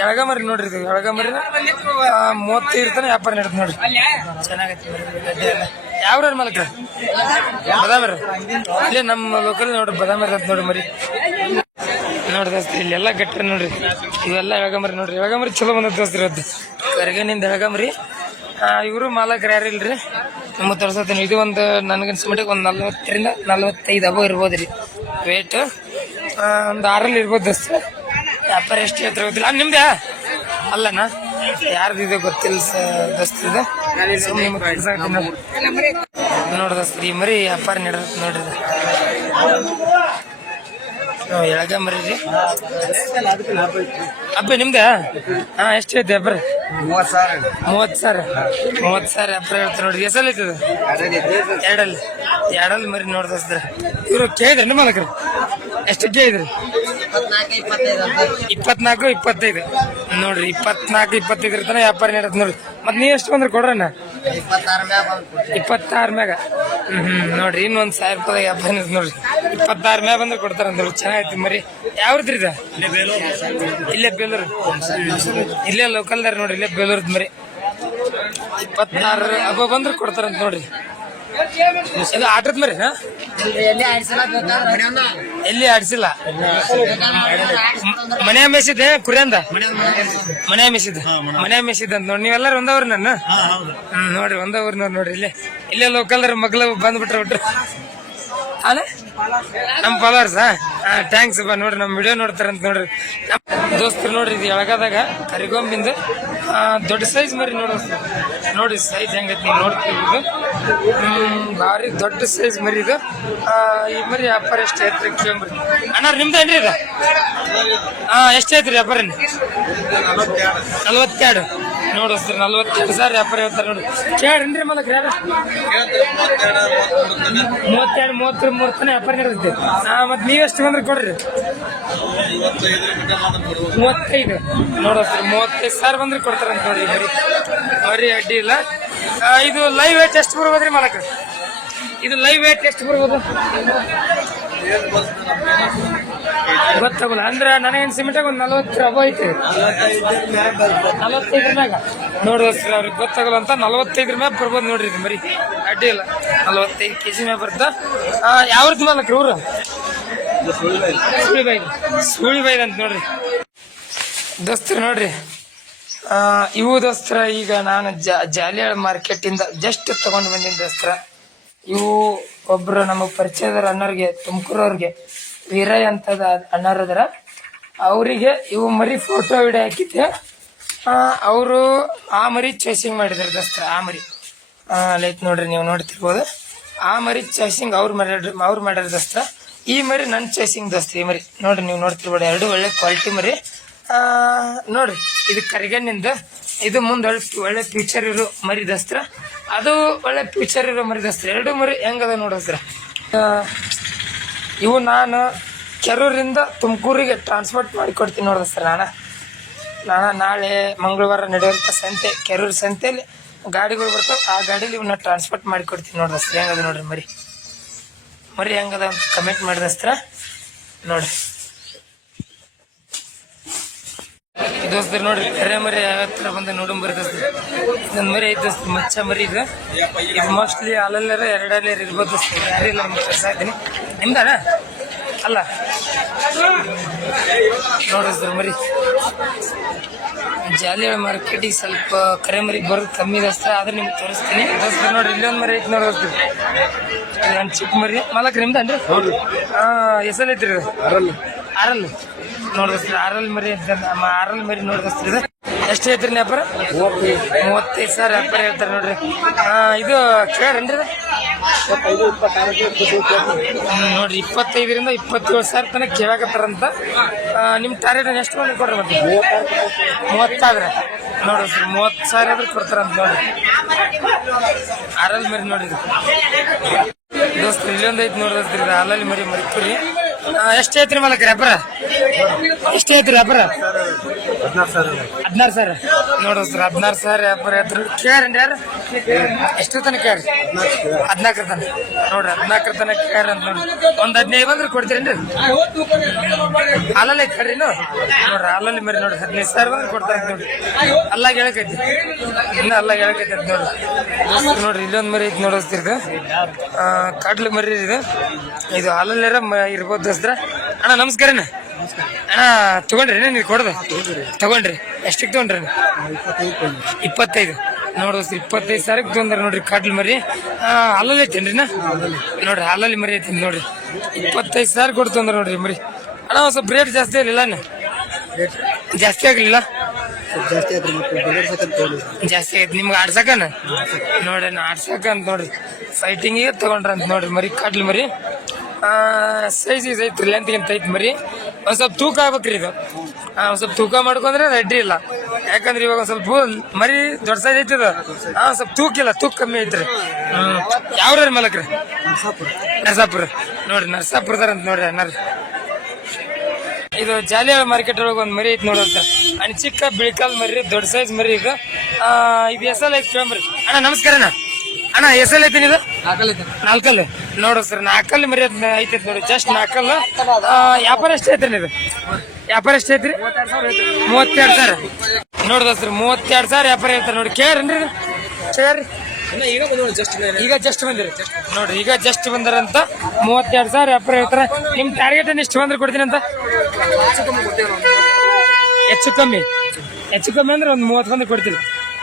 ಎಳಗ ಮರಿ ನೋಡ್ರಿ, ಇದು ಎಳಗ ಮರಿನ 35 ತನ ವ್ಯಾಪಾರ ನಡೆದ್ ನೋಡ್ರಿ. ಚೆನ್ನಾಗೈತಿ ಅಡ್ಡಿ ಇಲ್ಲ. ಯಾವ್ರ ಮಾಲಕ? ಬದಾಮರ ಇಲ್ಲೇ ನಮ್ಮ ಲೋಕಲ್ ನೋಡ್ರಿ, ಬದಾಮರ ಅಂತ ನೋಡ್ರಿ ಮರಿ ನೋಡ್ರಿ ದೋಸ್ತ್ರಿ. ಇಲ್ಲೆಲ್ಲ ಗಟ್ರಿ ನೋಡ್ರಿ, ಇವೆಲ್ಲ ಎಳಗ ಮರಿ ನೋಡ್ರಿ. ಎಳಗ ಮರಿ ಚಲೋ ಬಂದದ ದೋಸ್ತ್ರಿ. ಅದು ಕರ್ಗನಿಂದ ಎಳಗ ಮರಿ. ಇವರು ಮಾಲಕರು ಯಾರು ಇಲ್ರಿ, ನಿಮ್ಗೆ ತೋರ್ಸತ್ತೀನಿ. ಇದು ಒಂದು ನನಗನ್ಸ ಮಟ್ಟಿಗೆ ಒಂದು 40ರಿಂದ 45 ಅಬೋ ಇರ್ಬೋದು ರೀ. ವೇಟ್ ಒಂದು 6 ಇರ್ಬೋದು ದೋಸ್ತ. ವ್ಯಾಪಾರ ಎಷ್ಟು ಹೇಳ್ತಾರೆ ಗೊತ್ತಿಲ್ಲ. ನಿಮ್ದೆ ಅಲ್ಲನಾ ಯಾರ್ದು ಇದು ಗೊತ್ತಿಲ್ಲ ದೋಸ್ತ. ಇದು ನೋಡ್ರಿ ದೋಸ್ತ ಈ ಮರಿ ವ್ಯಾಪಾರ ನಡೆದ ನೋಡ್ರಿ. ಎಳಗ ಮರಿ ರೀ ಹಬ್ಬ ನಿಮ್ದೆ. ಹಾ ಎಷ್ಟು ಐತೆ ವ್ಯಾಪಾರ? 30,000 ವ್ಯಾಪಾರ ಹೇಳ್ತಾರೆ ನೋಡ್ರಿ. ಎಸಲ್ ಐತದ? ಎರಡಲ್ಲಿ ಮರಿ ನೋಡ್ದಸ್ತ್ರ. ಇವ್ರು ಕೇಳಿದ್ರಿ ನಿಮ್ಮ ಮಾಲಕರು ಎಷ್ಟು ಕೇಳಿದ್ರಿ? 24, 25 ನೋಡ್ರಿ. 24, 25 ತನ ವ್ಯಾಪಾರ ನಡೆದ ನೋಡ್ರಿ. ಮತ್ ನೀವ್ ಎಷ್ಟು ಬಂದ್ರೆ ಕೊಡ್ರಣ್ಣ? 26 ಮ್ಯಾಗ. ನೋಡ್ರಿ ಇನ್ನೊಂದ್ 1000 ರೂಪಾಯಿ ವ್ಯಾಪಾರ ನಡೆದ ನೋಡ್ರಿ. 26 ಮ್ಯಾಗ ಬಂದ್ರೆ ಕೊಡ್ತಾರಂತ ನೋಡ್ರಿ. ಚೆನ್ನಾಗೈತಿ ಮರಿ. ಯಾವ್ದ್ರಿ ಇದ? ಇಲ್ಲೇ ಬೇಲೂರು. ಇಲ್ಲೇ ಲೋಕಲ್ದಾರ ನೋಡ್ರಿ. ಇಲ್ಲೇ ಬೇಲೂರ್ದ ಮರಿ. 26 ಹಬ್ಬ ಬಂದ್ರೆ ಕೊಡ್ತಾರಂತ ನೋಡ್ರಿ. ಇದು ಆಟದ ಮರಿ ಎಲ್ಲಿ ಆಡ್ಸಿಲ್ಲ. ಮನೆ ಮೇಸಿದ್ದೆ ಕುರಿಯಂದ ಮನೆ ಮೇಸಿದ್ದ ಅಂತ ನೋಡಿ. ನೀವೆಲ್ಲಾರು ಒಂದವ್ರ ನನ್ನ ನೋಡ್ರಿ. ಒಂದವ್ರನವ್ರು ನೋಡ್ರಿ. ಇಲ್ಲೇ ಲೋಕಲ್ದಾರ ಮಗ್ಳು ಬಂದ್ಬಿಟ್ರೆ ಅಲ್ಲ ನಮ್ ಫಾಲೋವರ್ಸ್. ಥ್ಯಾಂಕ್ಸ್ ಬಾ. ನೋಡ್ರಿ ನಮ್ ವಿಡಿಯೋ ನೋಡ್ತಾರಂತ ನೋಡ್ರಿ ದೋಸ್ತರು. ನೋಡ್ರಿ ಇದು ಎಳಗದಾಗ ಕರಿಗೊಂಬಿಂದ ದೊಡ್ಡ ಸೈಜ್ ಮರಿ ನೋಡ್ರಿ ಸೈಜ್ ಹೆಂಗೈತಿ ನೀವು ನೋಡ್ತಿರ್ಬೋದು. ಭಾರಿ ದೊಡ್ಡ ಸೈಜ್ ಮರಿ ಇದು. ಈ ಮರಿ ವ್ಯಾಪಾರ ಎಷ್ಟು ಐತ್ರಿ ಕೇಳ್ರಿ. ಅಣ್ಣ ನಿಮ್ದೇನ್ರಿ ಇದು? ಎಷ್ಟು ಐತ್ರಿ ವ್ಯಾಪಾರ? 42 ನೋಡಿಸ್ರಿ. 42,000 ವ್ಯಾಪಾರ ಹೇಳ್ತಾರೆ ನೋಡ್ರಿ. ಕೇಳ್ರಿ ಮಲಕ್ರಿ ಯಾರು? 32, 33 ತನ ವ್ಯಾಪಾರ ನಡೆಯುತ್ತೆ. ಮತ್ ನೀವೆಷ್ಟು ಬಂದ್ರೆ ಕೊಡ್ರಿ? 35 ನೋಡಿಸ್ರಿ. 35,000 ಬಂದ್ರೆ ಕೊಡ್ತಾರಂತ ನೋಡ್ರಿ. ಬರೀ ಅಡ್ಡಿ ಇಲ್ಲ. ಇದು ಲೈವ್ ವೇಟ್ ಎಷ್ಟು ಬರ್ಬೋದ್ರಿ ಮಾಲಕ? ಇದು ಲೈವ್ ವೇಟ್ ಎಷ್ಟು ಬರ್ಬೋದು ಗೊತ್ತಾಗಲ್ಲ. ಅಂದ್ರೆ ನನಗೇನು ಸಿಮೆಂಟಾಗ ಒಂದು 40 ಅಬೋ ಐತಿ. 45 ಮ್ಯಾಗ ನೋಡ್ರಿ ಅವ್ರಿಗೆ ಗೊತ್ತಾಗಲ್ಲ ಅಂತ 45 ಮ್ಯಾಗ ಬರ್ಬೋದು ನೋಡ್ರಿ. ಇದು ಮರಿ ಅಡ್ಡಿ ಇಲ್ಲ. 45 kg ಮ್ಯಾಗ ಬರ್ತಾ. ಯಾವ್ದು ಮಾಲಕ್ರಿ ಊರು? ಸುಳಿಬೈದ್ ಅಂತ ನೋಡ್ರಿ ದೋಸ್ತರು. ನೋಡ್ರಿ ಇವು ದೋಸ್ತರ ಈಗ ನಾನು ಜಾಲಿಯಾಳ ಮಾರ್ಕೆಟ್ ಇಂದ ಜಸ್ಟ್ ತಗೊಂಡು ಬಂದಿನ ದೋಸ್ತರ. ಇವು ಒಬ್ರು ನಮಗ್ ಪರಿಚಯದರ ಅಣ್ಣವ್ರಿಗೆ, ತುಮಕೂರವ್ರಿಗೆ ವೀರಯ್ಯ ಅಂತದ ಅಣ್ಣರದರ. ಅವರಿಗೆ ಇವು ಮರಿ ಫೋಟೋ ವಿಡಿಯೋ ಹಾಕಿದ್ದೆ. ಅವರು ಆ ಮರಿ ಚಾಯ್ಸಿಂಗ್ ಮಾಡಿದಾರೆ ದೋಸ್ತರ. ಆ ಮರಿ ಲೈಕ್ ನೋಡ್ರಿ ನೀವು ನೋಡ್ತಿರ್ಬೋದು. ಆ ಮರಿ ಚಾಯ್ಸಿಂಗ್ ಅವ್ರು ಮಾಡ್ಯಾರ ದೋಸ್ತರ. ಈ ಮರಿ ನನ್ನ ಚಾಯ್ಸಿಂಗ್ ದೋಸ್ತ. ಈ ಮರಿ ನೋಡ್ರಿ ನೀವು ನೋಡ್ತಿರ್ಬೋದು. 2 ಒಳ್ಳೆ ಕ್ವಾಲಿಟಿ ಮರಿ ನೋಡ್ರಿ. ಇದು ಕರಿಗಣ್ಣಿಂದ. ಇದು ಮುಂದೆ ಒಳ್ಳೆ ಫ್ಯೂಚರ್ ಇರೋ ಮರಿ ದೋಸ್ತ್ರ. ಅದು ಒಳ್ಳೆ ಫ್ಯೂಚರ್ ಇರೋ ಮರಿ ದೋಸ್ತ್ರ. 2 ಮರಿ ಹೆಂಗದ ನೋಡೋಸ್ತ್ರ. ಇವು ನಾನು ಕೆರೂರಿಂದ ತುಮಕೂರಿಗೆ ಟ್ರಾನ್ಸ್ಪೋರ್ಟ್ ಮಾಡಿಕೊಡ್ತೀನಿ ನೋಡೋಸ್ತ್ರ. ನಾಳೆ ಮಂಗಳವಾರ ನಡೆಯುವಂಥ ಸಂತೆ, ಕೆರೂರು ಸಂತೆಯಲ್ಲಿ ಗಾಡಿಗಳು ಬರ್ತಾವೆ. ಆ ಗಾಡೀಲಿ ಇವನ್ನ ಟ್ರಾನ್ಸ್ಪೋರ್ಟ್ ಮಾಡಿಕೊಡ್ತೀನಿ ನೋಡೋಸ್ತ್ರ. ಹೆಂಗದ ನೋಡ್ರಿ ಮರಿ ಹೆಂಗದ ಅಂತ ಕಮೆಂಟ್ ಮಾಡಿದಸ್ತ್ರ ನೋಡ್ರಿ ದೋಸ್ತರು. ನೋಡ್ರಿ ಕರೆ ಮರಿ ಯಾವ ತರ ಬಂದ ನೋಡಂಬರಿ ದೋಸ್ತ. ಇದೊಂದು ಮರಿ ಐತೆ ದೋಸ್ತ, ಮಚ್ಚ ಮರಿ. ಇದು ಮೋಸ್ಟ್ಲಿ ಅಲ್ಲಲ್ಲರ 2 ಇರ್ಬೋದು ದೋಸ್ತ. ಯಾರಿಲ್ಲ ಕೆಲಸ ಇದ್ದೀನಿ. ನಿಮ್ದಾನ ಅಲ್ಲ ನೋಡಿಸ್ತಾರೆ ಮರಿ. ಜಾಲಿಯಾಳ ಮಾರ್ಕೆಟಿಗೆ ಸ್ವಲ್ಪ ಕರೆ ಮರಿ ಬರೋದು ಕಮ್ಮಿ ದೋಸ್ತ. ಆದ್ರೆ ನಿಮ್ಗೆ ತೋರಿಸ್ತೀನಿ ದೋಸ್ತ. ನೋಡ್ರಿ ಇಲ್ಲೊಂದು ಮರಿ ಐತಿ ನೋಡೋಸ್ತ. ನನ್ನ ಚಿಕ್ಕ ಮರಿ ಮಾಲಕ್ ನಿಮ್ದನ್ರಿ? ಹೆಸರು ಐತ್ರಿ ಆರಲ್ ನೋಡಿಸ್ರಿ. ಆರಲ್ ಮರಿ ನೋಡಿಸ್ರಿ. ಇದು ಎಷ್ಟು ಐತ್ರಿ ವ್ಯಾಪಾರ? 35,000 ವ್ಯಾಪಾರ ಹೇಳ್ತಾರೆ ನೋಡ್ರಿ. ಇದು ಕೇಳ್ರೇನ್ರಿ? ನೋಡ್ರಿ 25ರಿಂದ 27,000 ತನಕ ಕೇಳಾಕತ್ತಾರಂತ. ನಿಮ್ ಟಾರ್ಗೆಟ್ ಎಷ್ಟು ಮಂದಿ ಕೊಡ್ರಿ? ಮತ್ತೆ 30 ಆದ್ರೆ ನೋಡ್ರಿ 30,000 ಆದ್ರೆ ಕೊಡ್ತಾರಂತ ನೋಡ್ರಿ. ಆರಲ್ ಮರಿ ನೋಡ್ರಿ ದೋಸ್ತ. ಇಲ್ಲೊಂದು ಐತಿ ನೋಡ್ರಿ. ಹಾಲಲ್ಲಿ ಮರಿ ಮರಿಪುರಿ. ಎಷ್ಟು ಐತ್ರಿ ಮಾಲಕ್ರಿ ವ್ಯಾಪಾರ? ಎಷ್ಟು ಐತ್ರಿ ವ್ಯಾಪಾರ? 16,000 ನೋಡೋಸ್ರ. 16,000 ವ್ಯಾಪಾರ ಐತ್ರಿ. ಕೇಳ್ರಿ ಯಾರು? ಎಷ್ಟು ತನಕ ಕೇಳ್ರಿ? 14 ತನಕ ನೋಡ್ರಿ. 14 ತನಕ ಕೇಳ್ರಿ ಅಂತ ನೋಡ್ರಿ. ಒಂದ್ 15 ಬಂದ್ರೆ ಕೊಡ್ತೀರೇನ್ರಿ? ಹಾಲಲ್ಲಿ ಐತಿ ಕಡ್ರಿ ನೋಡ್ರಿ. ಹಾಲಲ್ಲಿ ಮರಿ ನೋಡ್ರಿ. 15,000 ಬಂದ್ರೆ ಕೊಡ್ತಾರೆ ನೋಡ್ರಿ. ಅಲ್ಲಾಗ ಹೇಳಕೈತಿ. ಇನ್ನ ಅಲ್ಲಾಗ ಹೇಳಕೈತಿ ಅಂತ ನೋಡ್ರಿ. ನೋಡ್ರಿ ಇಲ್ಲೊಂದ್ ಮರಿ ಐತಿ ನೋಡೋಸ್ತಿರ್ದು. ಕಡ್ಲು ಮರಿ ಇದು ಹಾಲಲ್ಲಾರ ಇರ್ಬೋದು ದೋಸ್ತ್ರ. ಅಣ್ಣ ನಮಸ್ಕಾರಣ್ಣ. ಅಣ್ಣ ತಗೊಂಡ್ರಿ ನೀವು ಕೊಡೋದು? ತಗೊಂಡ್ರಿ ಎಷ್ಟಕ್ಕೆ ತಗೊಂಡ್ರಿ? 25 ನೋಡ್ ದೋಸ್ತ್ರಿ 25,000 ತೊಂದ್ರ ನೋಡ್ರಿ ಕಾಟ್ಲ್ ಮರಿ ಹಾಲಲ್ಲಿ ಐತೇನ್ರಿ ನೋಡ್ರಿ ಹಾಲಲ್ಲಿ ಮರಿ ಐತಿ ನೋಡ್ರಿ 25,000 ಕೊಟ್ಟು ತೊಂದ್ರ ನೋಡ್ರಿ ಮರಿ ಅಣ್ಣ ಒಂದ್ ಸ್ವಲ್ಪ ರೇಟ್ ಜಾಸ್ತಿ ಆಗಲಿಲ್ಲ ಜಾಸ್ತಿ ಆಗ್ಲಿಲ್ಲ ಜಾಸ್ತಿ ಆಯ್ತು ನಿಮ್ಗೆ ಆಡ್ಸಕನ ನೋಡ್ರಿ ಆಡ್ಸಕ ಅಂತ ನೋಡ್ರಿ ಫೈಟಿಂಗಿಗೆ ತಗೊಂಡ್ರ ಅಂತ ನೋಡ್ರಿ ಮರಿ ಕಾಟ್ಲ್ ಮರಿ ಸೈಜ್ ಐತ್ರಿ ಲೆಂತ್ಗಿಂತ ಐತಿ ಮರಿ ಒಂದ್ ಸ್ವಲ್ಪ ತೂಕ ಆಗ್ಬೇಕ್ರಿ ಇದು ಒಂದ್ ಸ್ವಲ್ಪ ತೂಕ ಮಾಡ್ಕೊಂಡ್ರೆ ಅಡ್ಡಿ ಇಲ್ಲ ಯಾಕಂದ್ರೆ ಇವಾಗ ಒಂದ್ ಸ್ವಲ್ಪ ಮರಿ ದೊಡ್ಡ ಸೈಜ್ ಐತಿದ ಒಂದ್ ಸ್ವಲ್ಪ ತೂಕ ಇಲ್ಲ ತೂಕ ಕಮ್ಮಿ ಐತ್ರಿ ಯಾವ್ರಿ ಮಲಕ್ರಿ ನರಸಾಪುರ ನೋಡ್ರಿ ನರಸಾಪುರದಾರ ಅಂತ ನೋಡ್ರಿ ಅಣ್ಣಾರಿ ಇದು ಜಾಲಿಯಾಳ ಮಾರ್ಕೆಟ್ ಒಳಗೆ ಒಂದ್ ಮರಿ ಐತಿ ನೋಡಂತ ಅಣ್ಣ ಚಿಕ್ಕ ಬಿಳಿಕಾಲ್ ಮರಿ ದೊಡ್ಡ ಸೈಜ್ ಮರಿ ಇದು ಇದು ಎಸಲ್ ಐತಿ ಕೇಳ್ಮರಿ ಅಣ್ಣ ನಮಸ್ಕಾರ ಅಣ್ಣ ಎಸಲ್ ಐತಿ ಇದು ನಾಲ್ಕಲ್ಲು ನೋಡು ಸರ್ ನಾಲ್ಕಲ್ಲು ಮರಿ ಐತಿ ನೋಡಿ ಜಸ್ಟ್ ನಾಲ್ಕಲ್ಲು ವ್ಯಾಪಾರ ಎಷ್ಟು ಐತ್ರಿ ಇದು ವ್ಯಾಪಾರ ಎಷ್ಟು ಐತ್ರಿ 32,000 ನೋಡ್ದ ಸರ್ 32,000 ವ್ಯಾಪಾರ ಐತಾರೆ ನೋಡಿ ಕೇಳ್ರಿ ಕೇಳ್ರಿ ಈಗ ಜಸ್ಟ್ ಬಂದಿರಿ ನೋಡ್ರಿ ಈಗ ಜಸ್ಟ್ ಬಂದಾರಂತ 32,000 ವ್ಯಾಪಾರ ಹೇಳ್ತಾರ ನಿಮ್ ಟಾರ್ಗೆಟ್ ಎಷ್ಟು ಬಂದ್ರೆ ಕೊಡ್ತೀನಿ ಅಂತ ಹೆಚ್ಚು ಕಮ್ಮಿ ಅಂದ್ರೆ ಒಂದ್ 30 ಬಂದ್ರೆ ಕೊಡ್ತೀನಿ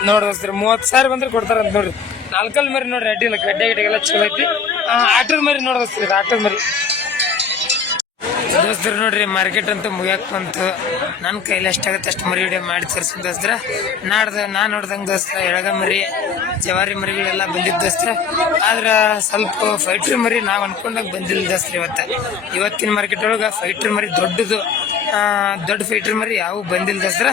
ನೋಡ್ರಿ ಸರ್ 30,000 ಬಂದ್ರೆ ಕೊಡ್ತಾರಂತ ನೋಡ್ರಿ ನಾಲ್ಕಲ್ಲಿ ಮರಿ ನೋಡ್ರಿ ಅಡ್ಡಿ ಇಲ್ಲ ಗಡ್ಡೆಗೆಲ್ಲ ಚಲೋ ಐತಿ ಆಟದ ಮರಿ ನೋಡ್ರಿ ಆಟದ ಮರಿ ದೋಸ್ತರು ನೋಡ್ರಿ ಮಾರ್ಕೆಟ್ ಅಂತ ಮುಗಿಯಾಕ ಬಂತು ನನ್ನ ಕೈಲಿ ಎಷ್ಟಾಗುತ್ತೆ ಅಷ್ಟು ಮರಿ ವಿಡಿಯೋ ಮಾಡಿ ತೋರಿಸಿದ ದೋಸ್ತ್ರ ನಾನ್ ನೋಡ್ದಂಗೆ ದೋಸ್ತ ಎಳಗ ಮರಿ ಜವಾರಿ ಮರಿಗಳೆಲ್ಲ ಬಂದಿದ್ದ ದೋಸ್ತ್ರ ಆದ್ರೆ ಸ್ವಲ್ಪ ಫೈಟ್ರ್ ಮರಿ ನಾವು ಅನ್ಕೊಂಡಾಗ ಬಂದಿಲ್ಲ ದೋಸ್ತ್ರ ಇವತ್ತಿನ ಮಾರ್ಕೆಟ್ ಒಳಗೆ ಫೈಟ್ರ್ ಮರಿ ದೊಡ್ಡ ಫೈಟ್ರ್ ಮರಿ ಯಾವ ಬಂದಿಲ್ಲ ದೋಸ್ತ್ರ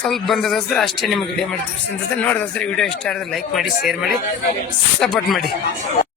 ಸ್ವಲ್ಪ ಬಂದ ದೋಸ್ತ್ರ ಅಷ್ಟೇ ನಿಮ್ಗೆ ವಿಡಿಯೋ ಮಾಡಿ ತೋರಿಸಿದ ನೋಡಿ ದೋಸ್ತ್ರ ವಿಡಿಯೋ ಇಷ್ಟ ಆದ್ರೆ ಲೈಕ್ ಮಾಡಿ ಶೇರ್ ಮಾಡಿ ಸಪೋರ್ಟ್ ಮಾಡಿ